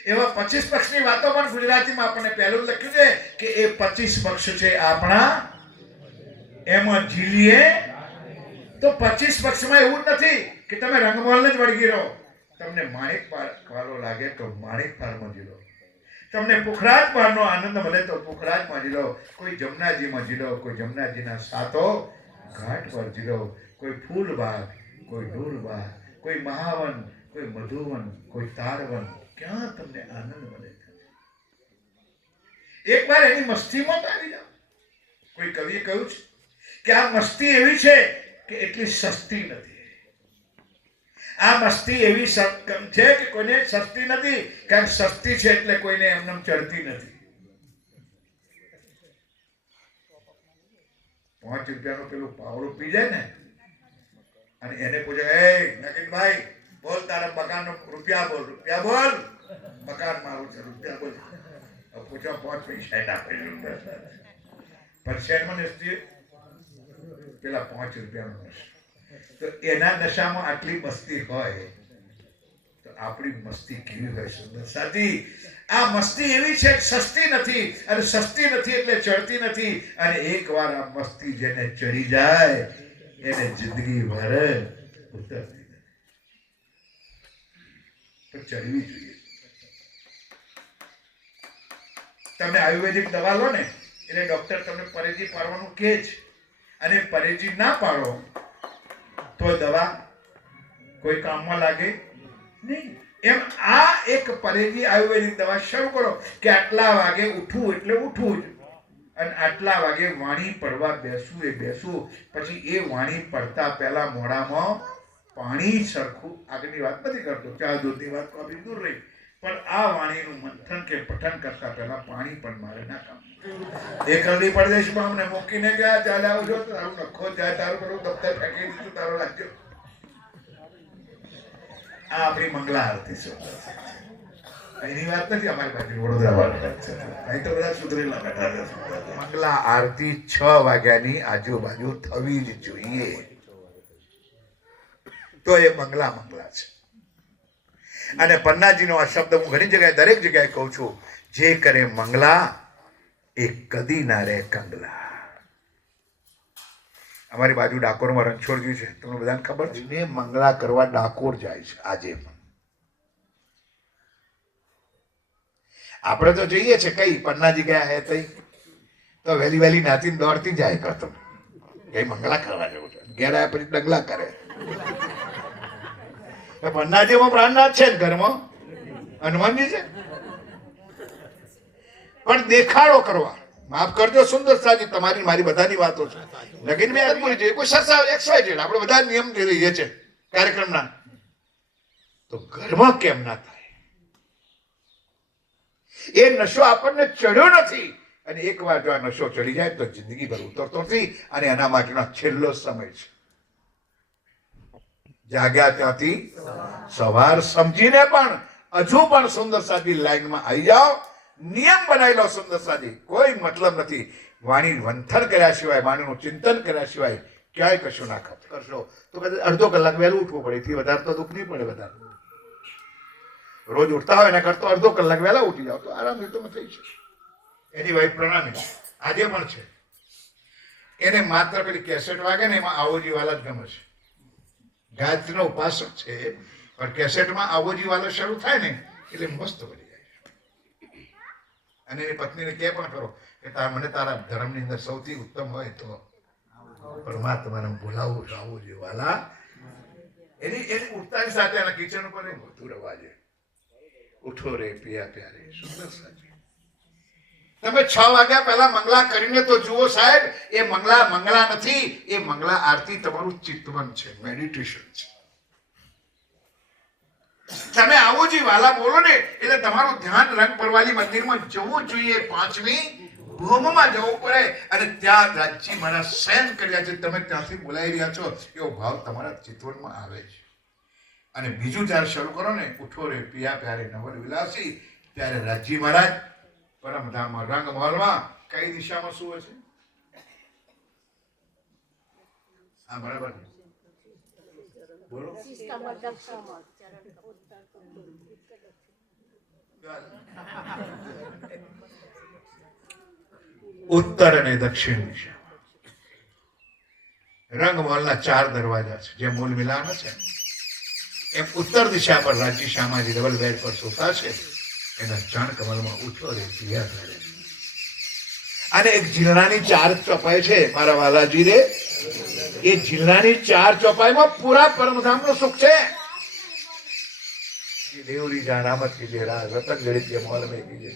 એવા 25 પક્ષની વાતો પણ ગુજરાતીમાં આપણને પહેલું લખ્યું છે કે એ 25 પક્ષ છે આપણા, એમાં ઝીલીએ તો તો 25 પક્ષમાં એવું જ નથી કે તમે રંગમહલને જ વળગી રહો. તમને માણેક વાળો લાગે તો માણેક પારમાં જીલો, તમને પુખરાજ પારનો આનંદ મળે તો પુખરાજમાં જીલો, કોઈ જમનાજીમાં જીલો, કોઈ જમનાજીના સાતો ઘાટ પર જીલો, કોઈ ફૂલબાગ, કોઈ ડોરબાગ, કોઈ મહાવન, કોઈ મધુવન, કોઈ તારવન, ક્યાં તમને આનંદ મળે. એક વાર એની મસ્તીમાં તો આવી જાઓ. કોઈ કવિએ કહ્યું છે કે આ મસ્તી એવી છે કે એટલી સસ્તી નથી. આ મસ્તી એવી છે કે કોઈને સસ્તી નથી, કારણ સસ્તી છે એટલે કોઈને એમને ચડતી નથી. 5 રૂપિયાનું પેલું પાવડું પી જાય ને અને એને પૂછે, એ નકીનભાઈ બોલ, તારા મકાનનો રૂપિયા બોલ, રૂપિયા બોલ, મકાન મારું છે, રૂપિયા બોલ. પૂછો 5 પૈસા ના પરસેન્ટમાં નસતી પેલા 5 રૂપિયાનો નશો. તો એના નશામાં આટલી મસ્તી હોય તો આપણી મસ્તી કેવી હોય સુંદર સાથી. આ મસ્તી એવી છે કે સસ્તી નથી, અને સસ્તી નથી એટલે ચડતી નથી. અને એકવાર આ મસ્તી જેને ચડી જાય એને જિંદગી ભર ઉતરતી નથી. તો ચડવી જોઈએ. તમે આયુર્વેદિક દવા લો ને એટલે ડોક્ટર તમને પરેજી પાડવાનું કહે છે, અને પરેજી ના પાડો તો દવા કોઈ કામમાં લાગે નહીં. એમ આ એક પરેજી આયુર્વેદિક દવા શરૂ કરો કે આટલા વાગે ઉઠવું એટલે ઉઠવું જ, અને આટલા વાગે વાણી પડવા બેસવું એ બેસવું. પછી એ વાણી પડતા પહેલા મોઢામાં પાણી સરખું, આગળની વાત નથી કરતો, ચા દૂધની વાત તો આપણી દૂર રહી, પણ આ વાણીનું મંથન કે પઠન કરતા પહેલા પાણી પણ મારે ના કામ. એક હલ્દી પરદેશમાં અમને મૂકીને ગયા, ચાલે આવજો, તારું નખો જાય, તારું પેલું દફતર ફેંકી દીધું, તારો રાજ્ય. આ આપણી મંગલા આરતી છે. એની વાત નથી, અમારી બાજુ વડોદરા વાળા છે, અહીં તો બધા સુધરેલા બેઠા છે. મંગલા આરતી 6 વાગ્યાની આજુબાજુ થવી જ જોઈએ, તો એ મંગલા છે. અને પન્નાજીનો આ શબ્દ હું ઘણી જગ્યાએ, દરેક જગ્યાએ કહું છું, જે કરે મંગલા એ કદી ના રે કંગલા. અમારી બાજુ ડાકોરમાં રણછોડજી છે, તમને બધાને ખબર છે ને, મંગલા કરવા ડાકોર જાય છે આજે પણ. આપણે તો જઈએ છે, કઈ પન્નાજી ગયા હે તઈ તો વહેલી વહેલી નાતીને દોડતી જાય કરતો, કઈ મંગલા કરવા જવું છે, ઘેર આવ્યા પછી ડગલા કરે. પન્નાજીમાં પ્રાણનાથ છે, ઘરમાં હનુમાનજી છે, પણ દેખાડો કરવા. માફ કરજો સુંદર સાજી, તમારી મારી બધાની વાતો છે, લગીન મેં આજ બોલી છે, કોઈ સરસા XYZ આપણે બધા નિયમ લઈએ છે કાર્યક્રમના, તો ઘરમાં કેમ ના થાય? એ નશો આપણને ચડ્યો નથી, અને એકવાર જો આ નશો ચડી જાય તો જિંદગી ભર ઉતરતો નથી, અને એના માટેનો છેલ્લો સમય છે. જાગ્યા ત્યાંથી સવાર સમજીને પણ હજુ પણ સુંદર સાજી લાઈનમાં આવી જાઓ. નિયમ બનાવી લો સુંદર સાજી, કોઈ મતલબ નથી. વાણી વંથન કર્યા સિવાય, વાણીનું ચિંતન કર્યા સિવાય ક્યાંય કશું ના કરશો તો કદાચ અડધો કલાક વહેલું ઉઠવું પડે, એથી વધારે તો દુઃખ નહીં પડે. વધારે રોજ ઉઠતા હોય એના કરતો અડધો કલાક વહેલા ઉઠી જાવ તો આરામથી તમે થઈ છે. એની વાઈફ પ્રણામી આજે પણ છે, એને માત્ર પેલી કેસેટ વાગે ને એમાં આવોજી વાલા જ ગમે છે. ગાયત્રીનો ઉપાસક છે, પણ કેસેટમાં આવોજી વાલો શરૂ થાય ને એટલે મસ્ત બની જાય. અને એની પત્નીને કહે પણ કરો કે મને તારા ધર્મની અંદર સૌથી ઉત્તમ હોય તો પરમાત્માને બોલાવું છું આવોજી વાલા. એની ઉઠતાની સાથે એના કિચન ઉપર વધુ રવાજે, ઉઠો રે પિયા પ્યારે. સુંદર સાચી, તમે 6 વાગ્યા પહેલા મંગલા કરીને તો જુઓ સાહેબ, એ મંગલા નથી, એ મંગલા આરતી તમારું ચિંતવન છે, મેડિટેશન છે. તમે આવોજી વાલા બોલો ને એટલે તમારું ધ્યાન રંગ પરવાલી મંદિરમાં જવું જોઈએ, 5મી ભૂમમાં જવું પડે, અને ત્યાં રાજજી મારા શયન કર્યા છે, તમે ત્યાંથી બોલાવી રહ્યા છો, એવો ભાવ તમારા ચિંતવનમાં આવે છે. અને બીજું જ્યારે શરૂ કરો ને, ઉઠો રે પિયા પ્યારે નવલ વિલાસી, ત્યારે રાજજી મહારાજ પરમધામમાં રંગમહલમાં કઈ દિશામાં શું હોય છે? હા બરાબર, બોલો. ઉત્તર અને દક્ષિણ દિશા. રંગમહોલના 4 દરવાજા છે. જે મૂલ મિલાન છે એમ ઉત્તર દિશા પર રાજ્ય શામાજી ડબલ બેડ પર સૂતા છે. એના ચણ કમળમાં ઉઠો રે પિયા કરે. અને એક જિલ્લાની 4 ચોપાઈ છે મારા વાલાજી રે. એ જિલ્લાની 4 ચોપાઈમાં પૂરા પરમધામનું સુખ છે. દેવરી જા રામત કીજે રતન જડિત કે મોલ में કીજે.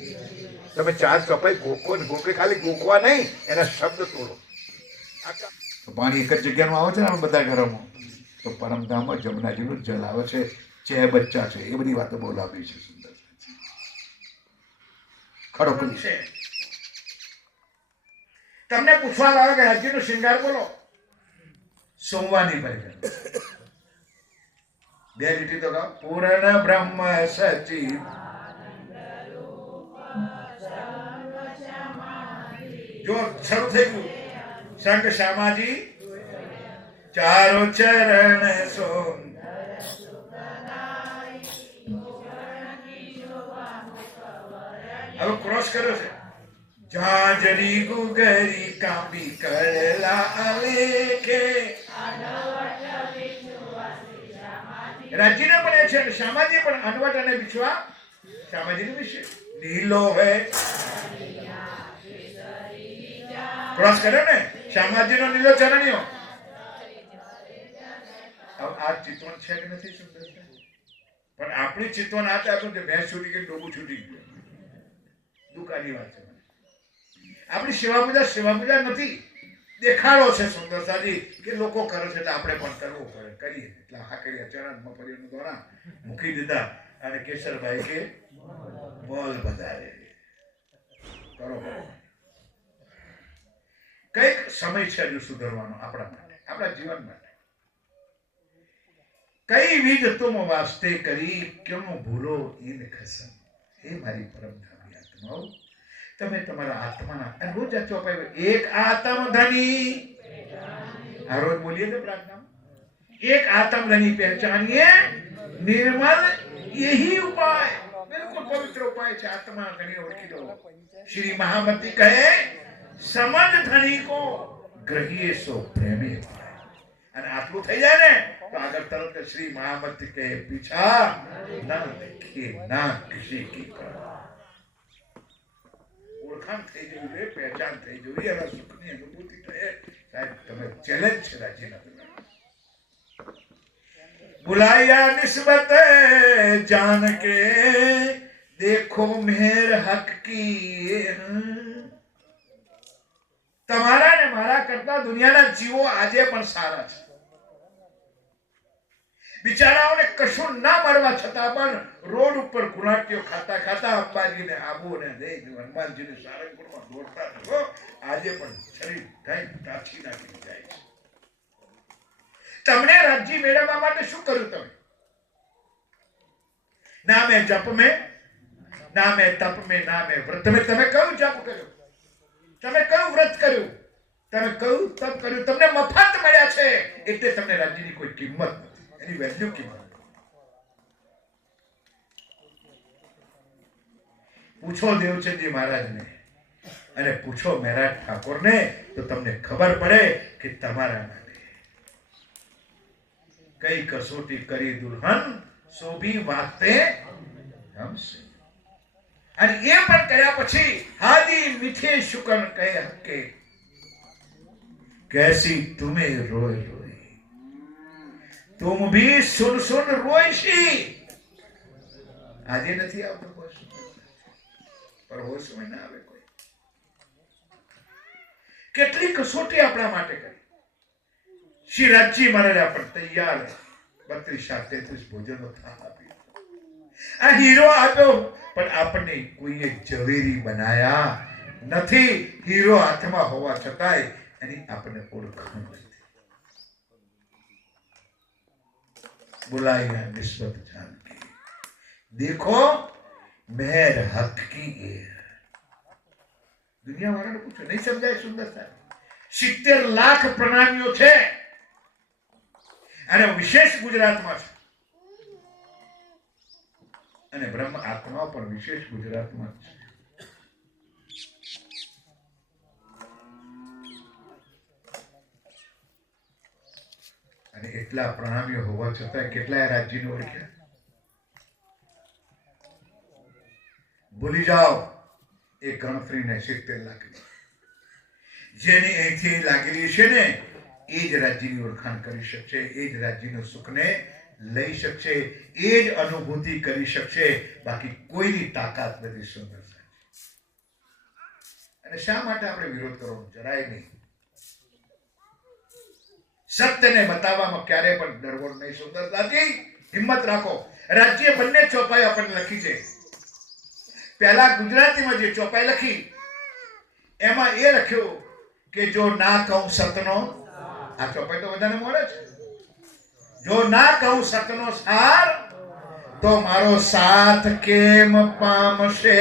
તમે 4 ચોપાઈ ગોકો ને ગોકે, ખાલી ગોકવા નહીં, એના શબ્દ તોડો. પાણી એક જ જગ્યાનું આવે છે ને બધા ઘરોમાં, તો પરમધામમાં જમનાજીનું જલ આવે છે. ચે બચ્ચા છે, એ બધી વાતો બોલાવી છે. સુંદર ખડો છે. તમને પૂછવા આવે કે રાજ્યનો શૃંગાર બોલો. સોમવાની ભાઈ 2 લીટી તો ગાઓ. પૂર્ણ બ્રહ્મ સચિવ જો શરૂ થઈ ગયું. સંગ શામાજી ચારો ચરણ સોમ. હવે ક્રોસ કર્યો છે. જાજરી ગુગરી કાપી કરેલા આલેખે. રાજ્યને પણ એ છે, શામાજી પણ અનવટ અને વિશ્વા શામાજીનું વિશે નીલો હે. ક્રોસ કર્યો ને. શામાજીનો નીલો ચરણીઓ. આ ચિતવન છે કે નથી સુંદર? પણ આપણી ચિતવન આ ચાલતું કે ભેંસ છૂટી ગઈ, ડોબું છૂટી ગયું. દુકાનની વાત છે. આપણી સેવા પૂજા નથી, દેખાડો છે સુંદરતાજી કે લોકો કરે છે એટલે આપણે પણ કરવું પડે. કરીએ એટલે હાકડિયા ચરણમાં પર્યનું દોરા મૂકી દીધા અને કેશરભાઈ કે બોલ બધાએ કરો. કઈક સમય છે હજુ સુધરવાનો આપણા માટે, આપણા જીવન માટે. કઈ વિધ તુમ વાસ્તે કરી ક્યોં ભૂલો ઇન ખસમ. હે મારી પરમધામી આત્માઓ, તમે તમારા આત્માના રોજ આ ચોપાઈ એક આત્મ ધની. આ રોજ બોલીએ ને પ્રાર્થના. એક આત્મ ધની પહેચાनिए निर्मल, यही उपाय बिल्कुल पवित्र उपाय છે. આત્મા ધની ઓળખી લો. શ્રી મહામતી કહે સમજ ધની કો ગ્રહીએ સો પ્રેમે. અને આટલું થઈ જાય ને તો આગળ તરત શ્રી મહામતી કહે પીછા ના દેખીએ ના કિસી કી પરવાહ. ઓળખાણ થઈ જવી જોઈએ, પહેચાન થઈ જવી, એના સુખની અનુભૂતિ થાય. સાહેબ તમે ચેલેન્જ છે રાજ્યના. તમે बुलाया निस्बत जान के देखो मेहर हक की. તમારા ને મારા કરતા દુનિયાના જીવો આજે પણ સારા છે. બિચારાઓને કશું ના મળવા છતાં પણ રોડ ઉપર ગુલાટીઓ ખાતા ખાતા અંબાજીને આબુ ને દઈ હનુમાનજીને સારંગપુરમાં દોડતા થયો. આજે પણ શરીર કઈ કાચી નાખી જાય છે. તમને રાજ્ય મેળવવા માટે શું કર્યું તમે? ના મેં જપ में, ના મેં તપ में, ના મેં વ્રત में. તમે કયું જપ કર્યું? તમે કયું વ્રત કર્યું? તમે કયું તપ કર્યું? તમને મફત મળ્યા છે એટલે તમને રાજ્યની કોઈ કિંમત નથી, એની વેલ્યુ કિંમત. પૂછો દેવચંદજી મહારાજને અને પૂછો મહેરાજ ઠાકોરને તો તમને ખબર પડે કે તમારા કઈ કસોટી કરી દુલ્હન સોભી વાતે હમસે. અને એ પણ કર્યા પછી હાદી મીઠે શુકન કહે હકે कैसी तुम्हें रोय रोय तुम भी सुन सुन रोयशी. આજે નથી આવતો કોઈ પર હોય સમય ના આવે કોઈ. કેટલી કસોટી આપણા માટે કરી. શ્રી રાજજી મહારાજ પણ તૈયાર 32-33 ભોજનો આપ્યો. આ હીરો આપ્યો પણ આપણને કોઈએ ઝવેરી બનાયા નથી. હીરો હાથમાં હોવા છતાંય એની આપણને ઓળખાણ નથી. बुलाया निस्बत जान के देखो मेहर हक की है. दुनिया वाला ने पूछो नहीं समझाय सुंदरता. 70 लाख प्रणामीઓ છે અને વિશેષ ગુજરાતમાં છે અને બ્રહ્મ આત્મા પણ વિશેષ ગુજરાતમાં છે. અને એટલા પ્રણામીઓ હોવા છતાં કેટલાય રાજ્યને ઓળખ્યા? ભૂલી જાઓ એ ગણતરીને 70 લાખની. જેની અહીંથી લાગેલી છે ને એ જ રાજ્યની ઓળખાણ કરી શકશે, એ જ રાજ્યનું સુખને લઈ શકશે, એ જ અનુભૂતિ કરી શકશે. બાકી કોઈની તાકાત નથી. સુંદર સાચી. અને શા માટે આપણે વિરોધ કરવો? જરાય નહીં. સત્યને બતાવવામાં ક્યારે પણ ડરવો નહીં. સુંદર સાચી, હિંમત રાખો. રાજ્ય બંને ચોપાઈ આપણને લખી છે. પહેલા ગુજરાતીમાં જે ચોપાઈ લખી એમાં એ લખ્યું કે જો ના કહું સતનો, આ ચોપાઈ તો બધાને મળે છે. જો ના કહું સતનો સાર તો મારો સાથ કેમ પામશે?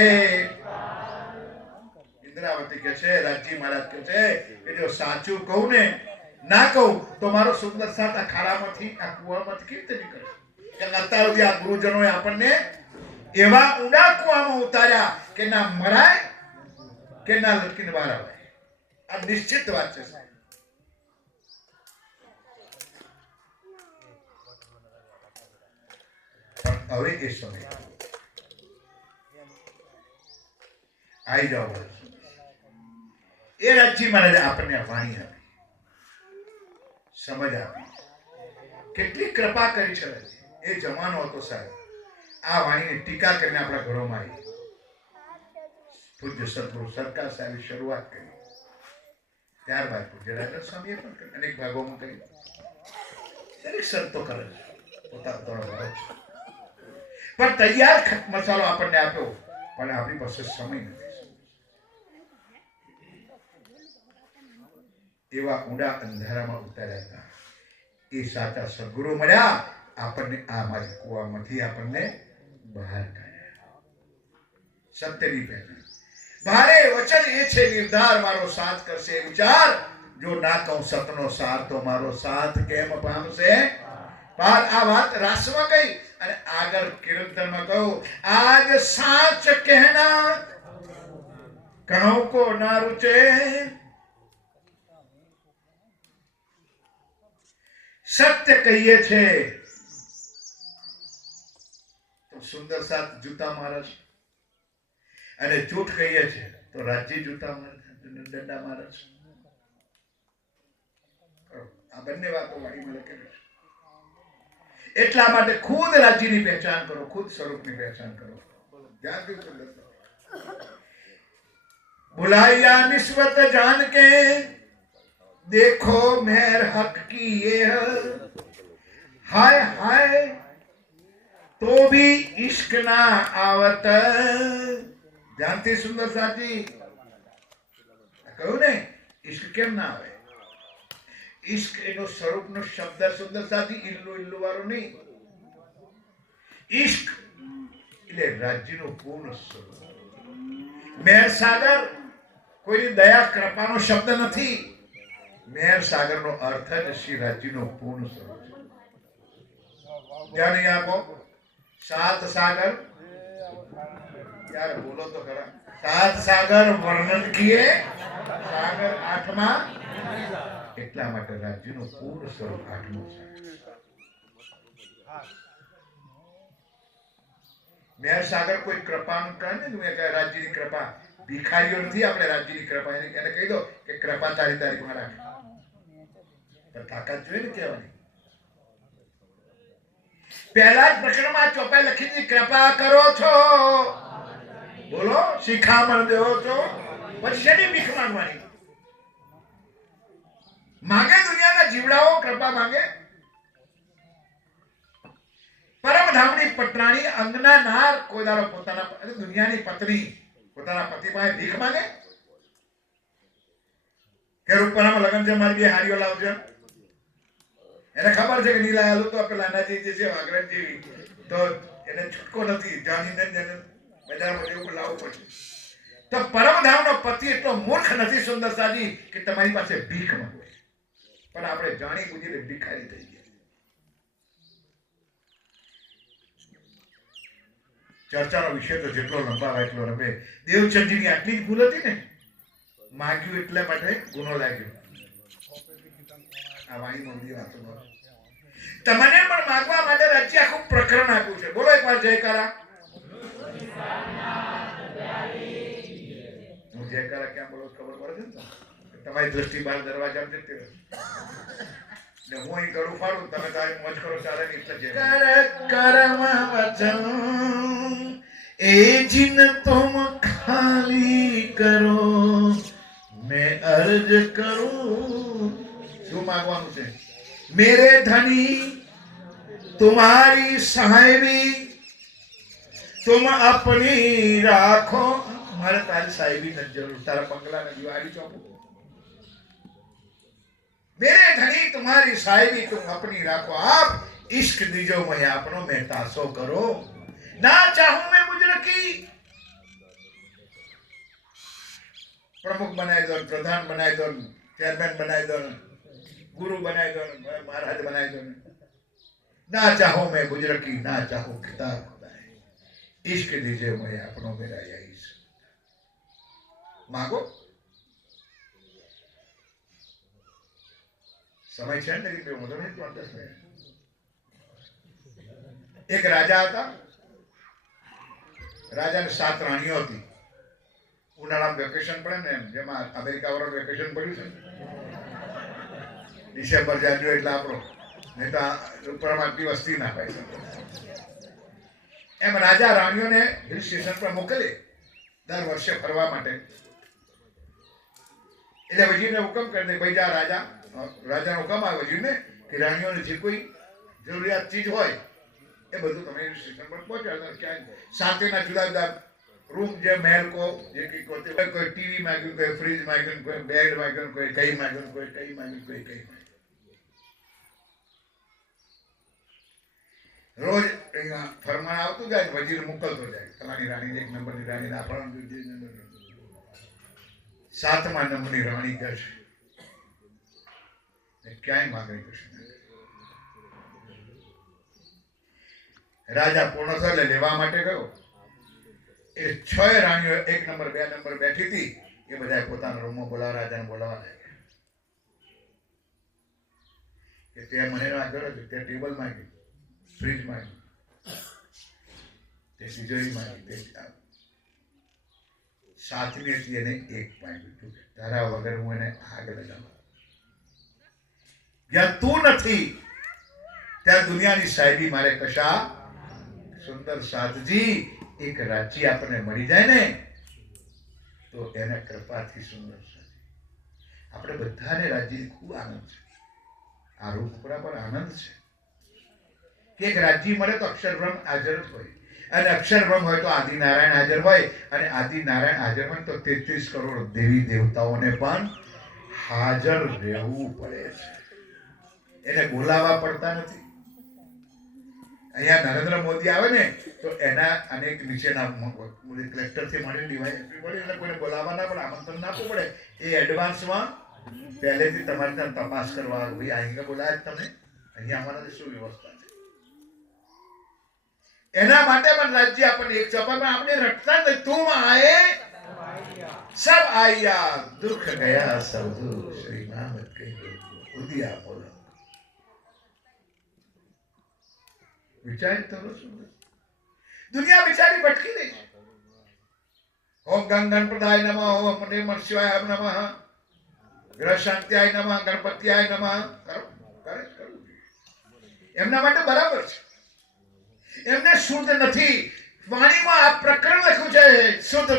ઇન્દ્રાવતી કે છે, રાજજી મહારાજ કે છે કે જો સાચું કહું ને, ના કહું તો મારો સુંદર સાથ આ ખાડામાંથી, આ કુવામાંથી કેવી રીતે નીકળે? અત્યાર સુધી આ ગુરુજનોએ આપણને એવા ઊંડા કુવામાં ઉતાર્યા કે ના મરાય કે ના લટકીને બહાર આવે. આ નિશ્ચિત વાત છે. પણ હવે એ સમય આવી જાઓ. એ રાજજી મહારાજે આપણને આ વાણી આપી, સમજ આપી, કેટલી કૃપા કરી છે. એ જમાનો હતો સાહેબ, આ વાણીની ટીકા કરીને આપણા ઘરોમાં આવી. પૂજ્ય સદગુરુ સરકાર સાહેબે શરૂઆત કરી, ત્યારબાદ પૂજ્ય રાજન સ્વામીએ પણ કરી, અનેક ભાગોમાં કરી. દરેક સંતો કરે છે, પોતાનો ભાવ છે. પણ તૈયાર મસાલો આપણને આપ્યો, પણ આપણી પાસે સમય નથી. એવા ઊંડા અંધારામાં ઉતાર્યા હતા. એ સાચા સદગુરુ મળ્યા, આપણને આ મારી કુવામાંથી આપણને બહાર કાઢ્યા. સત્યની પહેચાન, ભારે વચન એ છે નિર્ધાર, મારો સાથ કરશે વિચાર. જો ના કહું સતનો સાર તો મારો સાથ કેમ પામશે? પાર. આ વાત રાસમાં કહી અને આગળ કીર્તનમાં કહું, આજ સાચ કહેના કહું કો ના રૂચે. સત્ય કહીએ છે તો સુંદર સાથ જૂતા મારે છે, અને જૂઠ કહીએ છે તો રાજ્ય જૂતા મારે છે, દંડા મારે છે. આ બંને વાતો વાણીમાં લખેલી છે. એટલા માટે ખુદ રાજ્યની પહેચાન કરો, ખુદ સ્વરૂપની પહેચાન કરો. ધ્યાનથી સુંદર बुलाया निस्बत जान के देखो मेहर हक की ये हाय हाय तो भी इश्क ना आवत. जानती सुंदर साथी कहूं ने इश्क केम ना આવે? इश्क એનો સ્વરૂપનો શબ્દ સુંદર સાથી ઇલ્લુ ઇલ્લુ વાળો નહીં. ઇશ્ક એટલે રાજ્યનું પૂર્ણ સ્વરૂપ. મેર સાગર કોઈ દયા કૃપાનો શબ્દ નથી. મેર સાગરનો અર્થ જ શ્રી રાજ્યનું પૂર્ણ સ્વરૂપ છે. ધ્યાન અહીં આપો. સાત સાગર યાર બોલો તો ખરા. સાત સાગર વર્ણન કિએ, સાગર આઠમા. એટલા માટે રાજ્યનું પૂર્ણ સ્વરૂપ આઠમું છે. મેર સાગર કોઈ કૃપાનું કહે ને, રાજ્યની કૃપા. ભિખારીઓ નથી આપણે રાજ્યની કૃપા. એને કહી દો કે કૃપા તારી તારીખમાં રાખ. પણ તાકાત જોઈએ ને કહેવાની. પહેલા જ પ્રકરણમાં ચોપાઈ લખી હતી, કૃપા કરો છો બોલો, શિખામણ દેવો છો. પછી શેની ભીખ માંગવાની? માગે દુનિયાના જીવડાઓ કૃપા માંગે? પરમધામની પટરાણી અંગના નાર કોઈ દાડો પોતાના દુનિયાની પત્ની પોતાના પતિ પાસે ભીખ માંગે? કે રૂપરામાં લગ્ન છે, મારી બે હારીઓ લાવજો. એને ખબર છે કે નીલા આલુ તો પેલા નાજી જે છે વાગરત જેવી, તો એને છૂટકો નથી. જાણીને જેને બજારમાં એવું લાવવું પડશે. તો પરમધામનો પતિ એટલો મૂર્ખ નથી સુંદર સાજી કે તમારી પાસે ભીખ માંગે. પણ આપણે જાણી બુજીને ભિખારી થઈ ગયા. ચર્ચાનો વિષય તો જેટલો લંબાવાય એટલો રમે. દેવચંદજીની આટલી જ ભૂલ હતી ને, માંગ્યું એટલા માટે ગુનો લાગ્યો. આ વાણીમાં બધી વાતો તમને પણ માગવા માટે રાજ્ય આખું પ્રકરણ આપ્યું છે. બોલો એકવાર જયકારા. હું જયકારા ક્યાં બોલો ખબર પડે છે ને તમારી દ્રષ્ટિ બહાર દરવાજા જતી રહે ને હું અહીં કરું ફાડું તમે તારી મોજ કરો ચાલે ને એટલે કર્મ વચન એ જીન તુમ ખાલી કરો मैं अर्ज करूं. શું માંગવાનું છે? मेरे धनी तुम्हारी साहिबी तुम अपनी રાખો. મારે તારી સાહેબી નથી જરૂર, તારા બંગલા ને દિવાળી ચોપો. मेरे धनी तुम्हारी साहिबी तुम अपनी રાખો. आप इश्क दीजो मैं आपनो मैं तासो करो. ना चाहूं मैं मुजरकी. प्रमुख बनाए दो, प्रधान बनाए दो, चेयरमैन बनाए दो, गुरु बनाए दो, महाराज बनाए दो. ना चाहो मैं बुजरकी, ना चाहो किताब खुदाए. इश्क दीजिए मैं अपनो मेरा यही मांगो. समय છે ને કે મોટો નહીં કોન્ટેસ્ટ છે. એક રાજા હતા. રાજાને 7 રાણીઓ હતી. ઉનાળામાં વેકેશન પડે ને જેમાં અમેરિકા વાળો વેકેશન પડ્યું છે ડિસેમ્બર જાન્યુઆરી એટલે આપણો નહીં તો ઉપરમાંથી વસ્તી ના પાય. એમ રાજા રાણીઓને હિલ સ્ટેશન પર મોકલે દર વર્ષે ફરવા માટે. એટલે વજીરને હુકમ કરી દે ભાઈ જા રાજાનો હુકમ આવે વજીરને કે રાણીઓને જે કોઈ જરૂરિયાત ચીજ હોય એ બધું તમે હિલ સ્ટેશન પર પહોંચાડો. ક્યાંય સાથેના જુદા જુદા रूम जो महल को ये की कोते कोई टीवी मांग्યું, कोई फ्रिज मांग्યું, कोई बेड मांग्યું, कोई कई मांग्યું, कोई कई मांग्યું, कोई कई मांग्યું. રોજ અહીંયા ફરમાન આવતું જાય વજીર મોકલતો જાય તમારી રાણી 1 નંબરની રાણી આપણને 2 નંબર 7મા નંબરની રાણી કરશે ને ક્યાંય માગણી કરશે. રાજા પૂર્ણ થયો લેવા માટે ગયો. એ 6 રાણીઓ 1 નંબર 2 નંબર બેઠી હતી. એ બધા પોતાના રૂમમાં બોલાવા રાજાને બોલાવા લાગ્યા કે તે મને ના કર્યો છે. તે ટેબલ માંગી, ફ્રીજ માંગી, તે તિજોરી માંગી, તે 7મી હતી એને 1 માંગ્યું. તારા વગર હું એને આગ લગાવું. જ્યાં તું નથી ત્યાં દુનિયાની સાહેબી મારે કશા. સુંદર સાધજી એક રાજ્ય આપણને મળી જાય ને તો એના કૃપાથી સુંદર છે. આપણે બધાને રાજ્ય ખૂબ આનંદ છે. આ રૂપપુરા પર આનંદ છે કે એક રાજ્ય મળે તો અક્ષરબ્રહ્મ હાજર જ હોય અને અક્ષરબ્રહ્મ હોય તો આદિનારાયણ હાજર હોય અને આદિનારાયણ હાજર હોય તો 33 કરોડ દેવી દેવતાઓને પણ હાજર રહેવું પડે છે. એને બોલાવવા પડતા નથી. અહીંયા નરેન્દ્ર મોદી આવે ને તો એના અનેક નીચેના કલેક્ટરથી મળીને ડીવાયએસપી મળી એટલે કોઈને બોલાવવા ના પડે, આમંત્રણ ના આપવું પડે. એ એડવાન્સમાં પહેલેથી તમારી ત્યાં તપાસ કરવા ભાઈ અહીંયા બોલાય તમે અહીંયા અમારા શું વ્યવસ્થા છે. એના માટે પણ રાજ્ય આપણને એક ચપામાં આપણે રટતા નથી. તું આયે સબ આયા દુઃખ ગયા સબ દૂર શ્રી નામત કહી ઉદિયા બોલો. વિચાર કરો શું દુનિયા બિચારી ભટકી રહી છે. ઓમ ગણપતાય નમઃ, ઓમ નમઃ શિવાય નમઃ, ગ્રહ શાંત્યાય નમઃ, ગણપત્યાય નમઃ. કરવું એમના માટે બરાબર છે. એમને શુદ્ધ નથી. વાણીમાં આ પ્રકરણ લખ્યું છે શુદ્ધ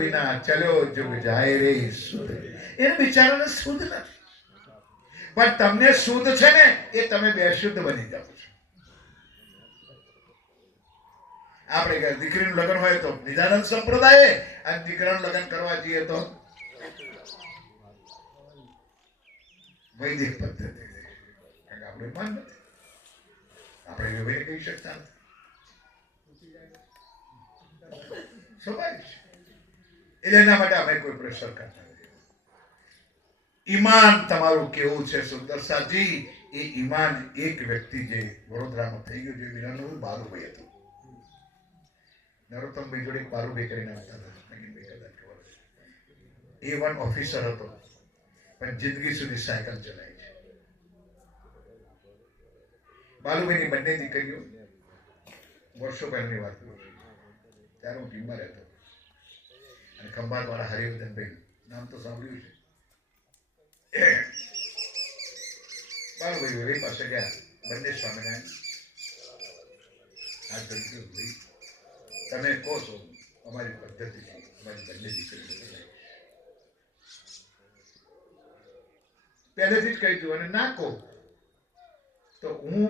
વિના ચલ્યો જુગ જાય રે શુદ્ધ. એને બિચારાને શુદ્ધ નથી. પણ તમને શુદ્ધ છે ને એ તમે બેશુદ્ધ બની જાઓ છો. આપણે દીકરીનું લગ્ન હોય તો નિજાનંદ સંપ્રદાય અને દીકરાનું લગ્ન કરવા જઈએ તો વૈદિક પદ્ધતિ. આપણે માન નથી, આપણે વ્યવહાર કહી શકતા નથી. સ્વાભાવિક છે. એટલે એના માટે અમે કોઈ પ્રેશર કરતા નથી. ઈમાન તમારું કેવું છે સુંદર સાજી? એ ઈમાન એક વ્યક્તિ જે વડોદરામાં થઈ ગયું છે વિરાનું બાલુભાઈ હતું. નરોત્તમભાઈ જોડે બાલુભાઈ કરીને આવતા હતા. A1 ઓફિસર હતો પણ જિંદગી સુધી સાયકલ ચલાવી છે. બાલુભાઈની બંને દીકરીઓ વર્ષો પહેલાની વાત કરું છું, ત્યારે હું ટીમમાં રહેતો અને ખંભાતવાળા હરિવર્ધનભાઈ નામ તો સાંભળ્યું છે. બાલુભાઈ ભાઈ પાસે ગયા, બંને સ્વામિનારાયણ આ ગણતરી ભાઈ તમે કહો છો અમારી પદ્ધતિ અમારી બંને દીકરીઓ પહેલેથી જ કહી દઉં અને ના કહો તો હું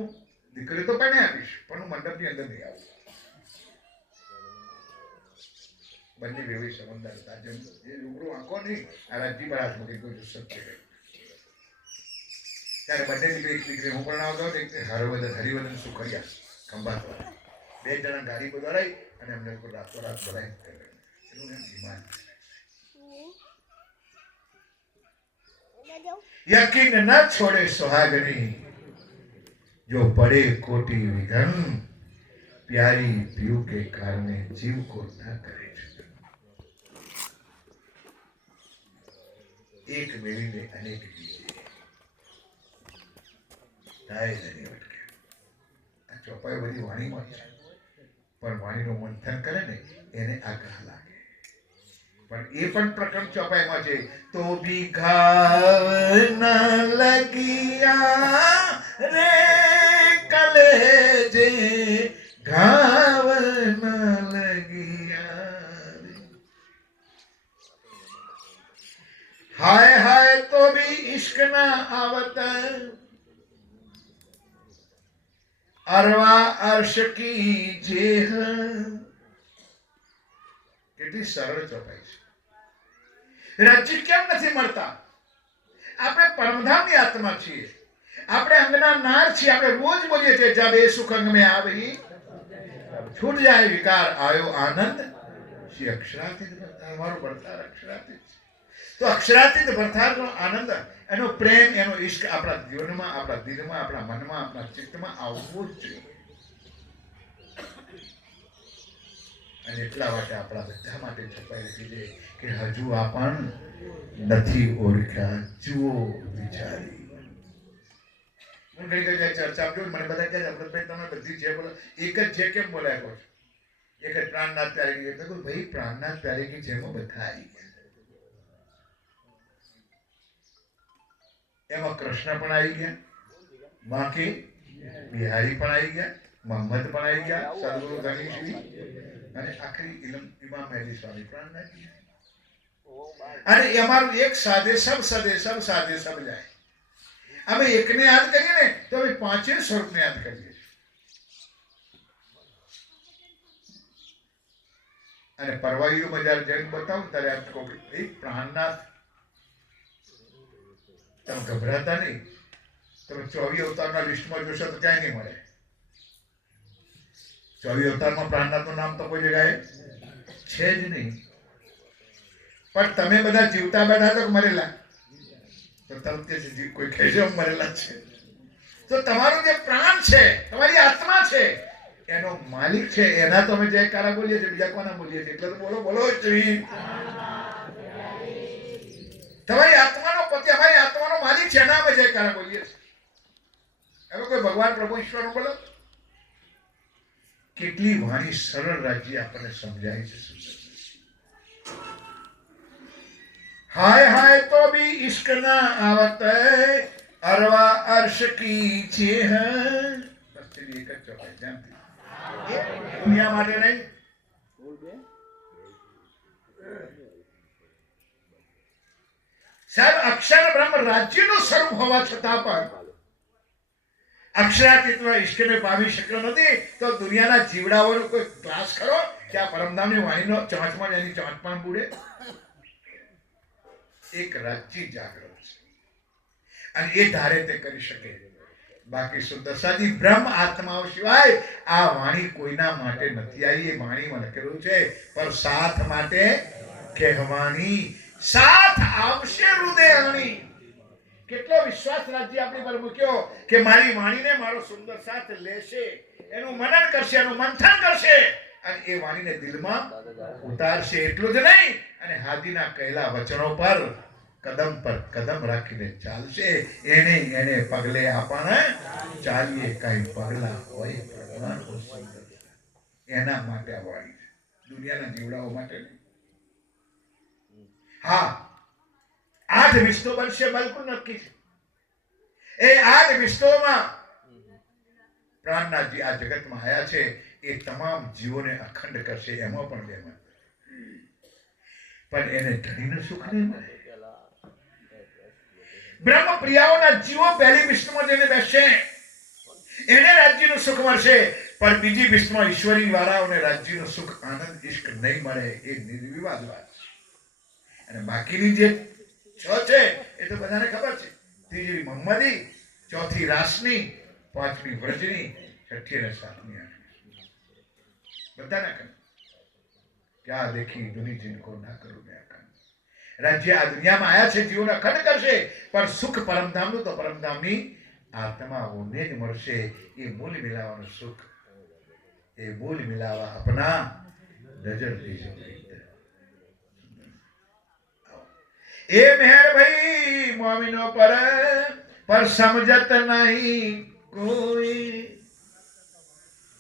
દીકરી તો પણ આપીશ પણ હું મંડપની અંદર નહીં આવું. બંને વેવી સમજદાર હતા. જેમ એ રૂબરૂ આંખો નહીં આ રાજ્ય પર હાથ મૂકી કોઈ સત્ય કહ્યું. ત્યારે બંને દીકરી હું પણ આવતો હરિવર્ધન સુખડિયા ખંભાતવાળા બે જણા ગાડી બદલાઈ અને અમને રાતોરાત બોલાવી એનું એમ ડિમાન્ડ. यकीन न छोड़े सुहागनी जो पड़े कोटि विघन प्यारी पीयू के कारण जीव को न करे. एक मेरी ने अनेक दीजिए ताए नहीं अटके. આ ચોપાઈ બધી વાણીમાં છે પણ વાણીનું મંથન કરે ને એને આગ્રહ લાગે. પણ એ પણ પ્રકરણ ચોપાઈમાં છે. તો ભી ઘાવ ન લગિયા રે કલેજે ઘાવ ન લગિયા રે. હાય હાય તો ભી ઇશ્ક ના આવત અરવા અર્શ કી જેહ. કેટલી સરળ ચોપાઈ છે. રાજ્ય કેમ નથી મળતા? આપણે પરમધામની આત્મા છીએ, આપણે અંગના નાર છીએ. આપણે રોજ બોલીએ છીએ જબ એ સુખ અંગ में આવી છૂટ જાય વિકાર આયો આનંદ. શ્રી અક્ષરાતીત ભરતાર, મારો ભરતાર અક્ષરાતીત છે. તો અક્ષરાતીત ભરતારનો આનંદ, એનો પ્રેમ, એનો ઇશ્ક આપણા જીવનમાં, આપણા દિલમાં, આપણા મનમાં, આપણા ચિત્તમાં આવવો જ જોઈએ. અને એટલા માટે આપણા બધા માટે છપાઈ રાખી છે કે હજુ આપણ નથી ઓળખ્યા, જુઓ વિચારી. હું ઘણી ઘણી ચર્ચા જોઉં, મને બધા કહે અમૃતભાઈ તમે બધી જે બોલો એક જ જે કેમ બોલાય કહો છો? એક જ પ્રાણનાથ પ્યારી ગઈ. તો ભાઈ પ્રાણનાથ પ્યારી की જેમાં બધા આવી ગયા. એમાં કૃષ્ણ પણ આવી ગયા, માં કે બિહારી પણ આવી ગયા, મોહમ્મદ પણ આવી ગયા, સદગુરુ ગણેશજી અને આખરી ઇમામ મહેદી સ્વામી પ્રાણનાથ. અને અમારું એક સાધે સબ સદે સબ સાધે સબ જાય. અમે એકને યાદ કરીએ ને તો અમે પાંચે સ્વરૂપને યાદ કરીએ. અને પરવાયુમાં જયારે જન્મ બતાવું ત્યારે આપ કહો કે પ્રાણનાથ તમે ગભરાતા નહીં. તમે 24 અવતારના લિસ્ટમાં જોશો તો ક્યાંય નહીં મળે. 24 અવતારમાં પ્રાણનાથનું નામ તો કોઈ જગ્યાએ છે જ નહીં. પણ તમે બધા જીવતા બેઠા તો મરેલા, તો તમે કોઈ કહેજો મરેલા છે. તો તમારું જે પ્રાણ છે, તમારી આત્મા છે, એનો માલિક છે, એના તો અમે જયકારા બોલીએ છીએ, બીજા કોના બોલીએ છીએ? એટલે તો બોલો બોલો જોઈએ. તમારી આત્માનો પતિ, અમારી આત્માનો માલિક છે, એના અમે જયકારા બોલીએ છીએ. હવે કોઈ ભગવાન પ્રભુ ઈશ્વરનો બોલો. કેટલી વાણી સરળ રાજ્ય આપણને સમજાય છે. હાય હાય તો ભી ઇશ્ક ના આવત અરવા અર્શ કી જેહ. બસ તેની એક જ ચોપાઈ જાણતી, દુનિયા માટે નહીં. સાહેબ અક્ષર બ્રહ્મ રાજ્યનું સ્વરૂપ હોવા છતાં પણ અક્ષરાતીતનો ઈશ્વરને પામી શક્યો નથી. તો દુનિયાના જીવડાઓનો કોઈ ક્લાસ ખરો કે આ પરમધામની વાણીનો ચાંચમાં એની ચાંચ પણ બુડે? એક રાજ્ય જાગૃત છે અને એ ધારે તે કરી શકે. બાકી સુદર્શાજી બ્રહ્મ આત્માઓ સિવાય આ વાણી કોઈના માટે નથી આવી. એ વાણીમાં લખેલું છે પર સાથ માટે કહેવાની, સાથ આવશે હૃદયની. કેટલો વિશ્વાસ રાજ્ય આપણી પર મૂક્યો કે મારી વાણીને મારો સુંદર સાથ લેશે, એનું મનન કરશે, એનું મંથન કરશે અને એ વાણીને દિલમાં ઉતારશે. એટલું જ નહીં, અને હાદીના કહેલા વચનો પર કદમ રાખીને ચાલશે. એને પગલે આપણને ચાલીએ કઈ પગલા હોય પ્રમાણ સુંદર એના માટે આ વાણી છે, દુનિયાના જીવડાઓ માટે નહીં. હા, 8 વિશ્વ બનશે બિલકુલ નક્કી છે. એ 8 વિશ્વમાં પ્રાણનાથજી આ જગતમાં આયા છે એ તમામ જીવોને અખંડ કરશે, એમાં પણ બેમાં પણ એને ધણીનું સુખ નહીં મળે. બ્રહ્મ પ્રિયાઓના જીવો પહેલી વિષ્ણુમાં જઈને બેસશે, એને રાજ્યનું સુખ મળશે. પણ બીજી વિષ્ણુમાં ઈશ્વરી વાળાઓને રાજ્યનું સુખ આનંદ ઇશ્ક નહીં મળે. એ નિર્વિવાદ વાત છે. અને બાકીની જે 6 છે એ તો બધાને ખબર છે. ત્રીજી મોહમ્મદી, ચોથી રાસની, પાંચમી વ્રજની, છઠ્ઠી અને સાતમી આઠમી બધાને ખબર. ક્યાં દેખી દુની જિनको ના કરું મેં અખંડ. રાજ્ય આ દુનિયામાં આયા છે, જીવોને અખંડ કરશે, પણ સુખ પરમધામનું તો પરમધામની આત્માઓને જ મળશે. એ મૂલ મિલાવાનું સુખ, એ મૂલ મિલાવા અપના નજર દેજો. એ મહેર ભાઈ મોમિનો પર સમજત નહીં કોઈ.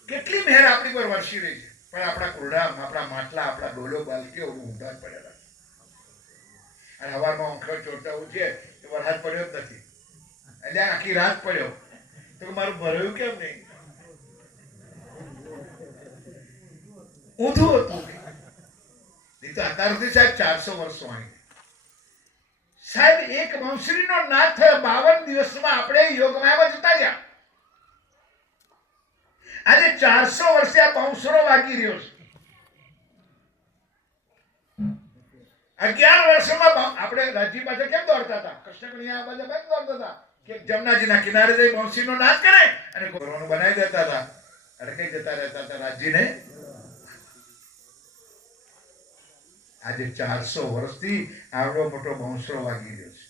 કેટલી મહેર આપણી પર વરસી રહી છે, પણ આપણા કુરડા, આપણા માટલા, આપણા ડોલો બાલકીઓ ઊંધા પડેલા. અને હવારમાં ઊંઘ ચોરતા ઉઠીએ તો વરસાદ પડ્યો જ નથી, એટલે આખી રાત પડ્યો તો મારું ભરાયું કેમ નહીં? ઊંધું હતું. નહીં તો અત્યાર સુધી સાહેબ 400 વર્ષ વાણી સાહેબ. એક વંશરીનો નાશ થયો 52 દિવસમાં. આપણે યોગમાયામાં જતા રહ્યા. આજે 400 વર્ષે આ બાંસુરો વાગી રહ્યો છે. 11 વર્ષમાં આપણે રાજ્ય પાસે કેમ દોડતા હતા? કૃષ્ણ કન્યા બાજુ કેમ દોડતા હતા કે જમનાજીના કિનારે જઈ બાંસુરીનો નાશ કરે અને ગોરવાનું બનાવી દેતા હતા. અડકાઈ જતા રહેતા હતા રાજ્યને. આજે 400 વર્ષથી આવડો મોટો બાંસુરો વાગી રહ્યો છે.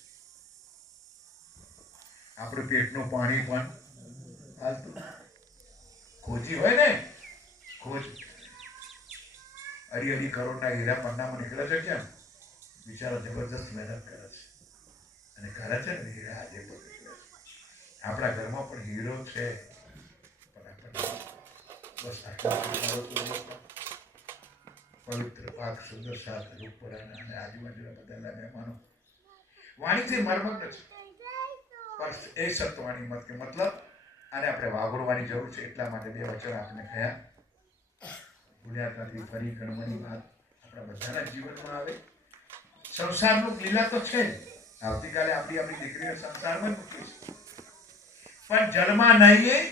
આપણું પેટનું પાણી પણ હાલતું. ખોજી હોય ને, ખોજ 2.5 કરોડના હીરા પન્નામાં નીકળે છે. કેમ? બિચારા જબરદસ્ત મહેનત કરે છે અને કરે છે ને હીરા આજે પણ નીકળે છે. આપણા ઘરમાં પણ હીરો છે, બસ પવિત્ર પાક સુંદર સાથ રૂપપરાના અને આજુબાજુના બધા મહેમાનો વાણીથી મર્મગ્ન છે. પણ એ સત્વાણી મત કે મતલબ આને આપણે વાગોળવાની જરૂર છે. એટલા માટે 2 વચન આપણે કહ્યા. ભૂલ્યાતાથી ફરી ગણવાની વાત આપણા બધાના જીવનમાં આવે. સંસારનું લીલા તો છે, આવતીકાલે આપણી દીકરીને સંસારમાં જ મૂકી છે, પણ જન્મા નહીં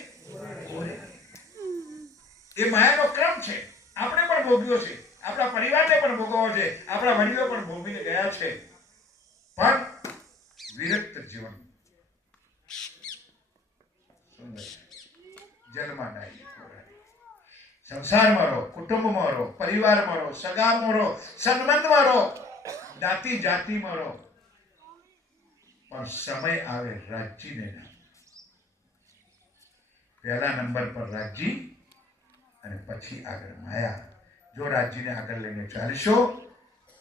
એ માયાનો ક્રમ છે. આપણે પણ ભોગ્યો છે, આપણા પરિવારને પણ ભોગવવો છે, આપણા વડીલો પણ ભોગવીને ગયા છે. પણ વિરક્ત જીવન સુંદર. જન્મા નહીં. સંસારમાં રહો, કુટુંબમાં રહો, પરિવારમાં રહો, સગામાં રહો, સંબંધમાં રહો, જ્ઞાતિ જાતિમાં રહો, પણ સમય આવે રાજ્યને ના. પહેલા નંબર પર રાજ્ય અને પછી આગળ માયા. જો રાજ્યને આગળ લઈને ચાલશો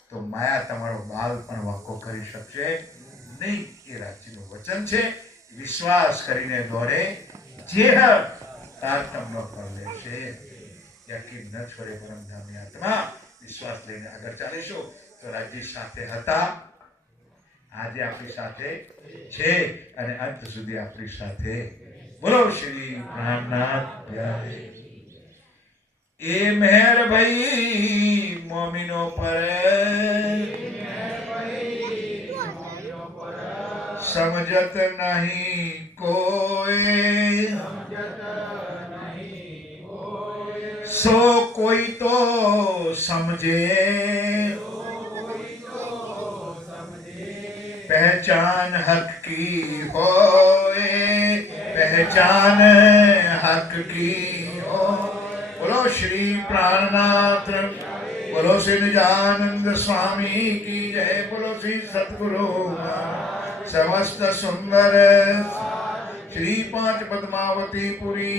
તો માયા તમારો બાલ પણ વાંકો કરી શકશે નહીં. એ રાજ્યનું વચન છે. વિશ્વાસ કરીને દોરે જે તારતમ્ય ફળ લેશે. યકીન ન છોડે પરમધામની આત્મા. વિશ્વાસ લઈને આગળ ચાલીશું તો રાજ્ય સાથે હતા, આજે આપણી સાથે છે અને અંત સુધી આપણી સાથે. બોલો શ્રી પ્રાણનાથ પ્યારે. એ મહેર ભાઈ મોમિનો પર સમજત નહીં કોઈ. સો કોઈ તો સમજે पहचान हक की होए, पहचान हक की हो. बोलो श्री प्राणनाथ, बोलो श्री निजानंद स्वामी की जय. बोलो श्री सतगुरु समस्त सुंदर श्री 5 पद्मावती पुरी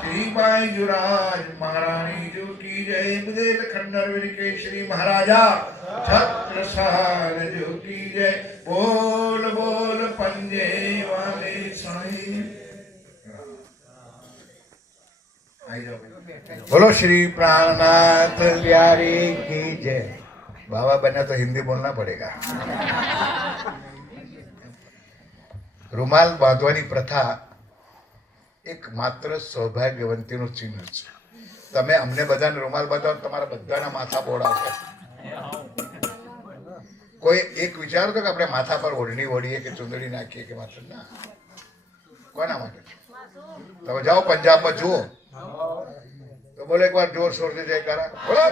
श्री बाईजुराज महारानी जो की जय. बुदेल खंडर के श्री महाराजा छत्रसाल जो की जय. बोल बोल पंजे वाले साईं. बोलो श्री प्राणनाथ प्यारी की जय। बाबा बना तो हिंदी बोलना पड़ेगा। રૂમાલ બાંધવાની પ્રથા એક માત્ર સૌભાગ્યવંતીનું ચિહ્ન છે. તમે અમને બધાને રૂમાલ બાંધો, તમારા બધાના માથા બોડાવશે. કોઈ એક વિચારો તો કે આપણે માથા પર ઓઢણી ઓઢીએ કે ચૂંદડી નાખીએ કે માત્ર ના. કોના માટે છે? તમે જાઓ પંજાબમાં જુઓ તો બોલો એકવાર જોર શોરથી જયકારા બોલો.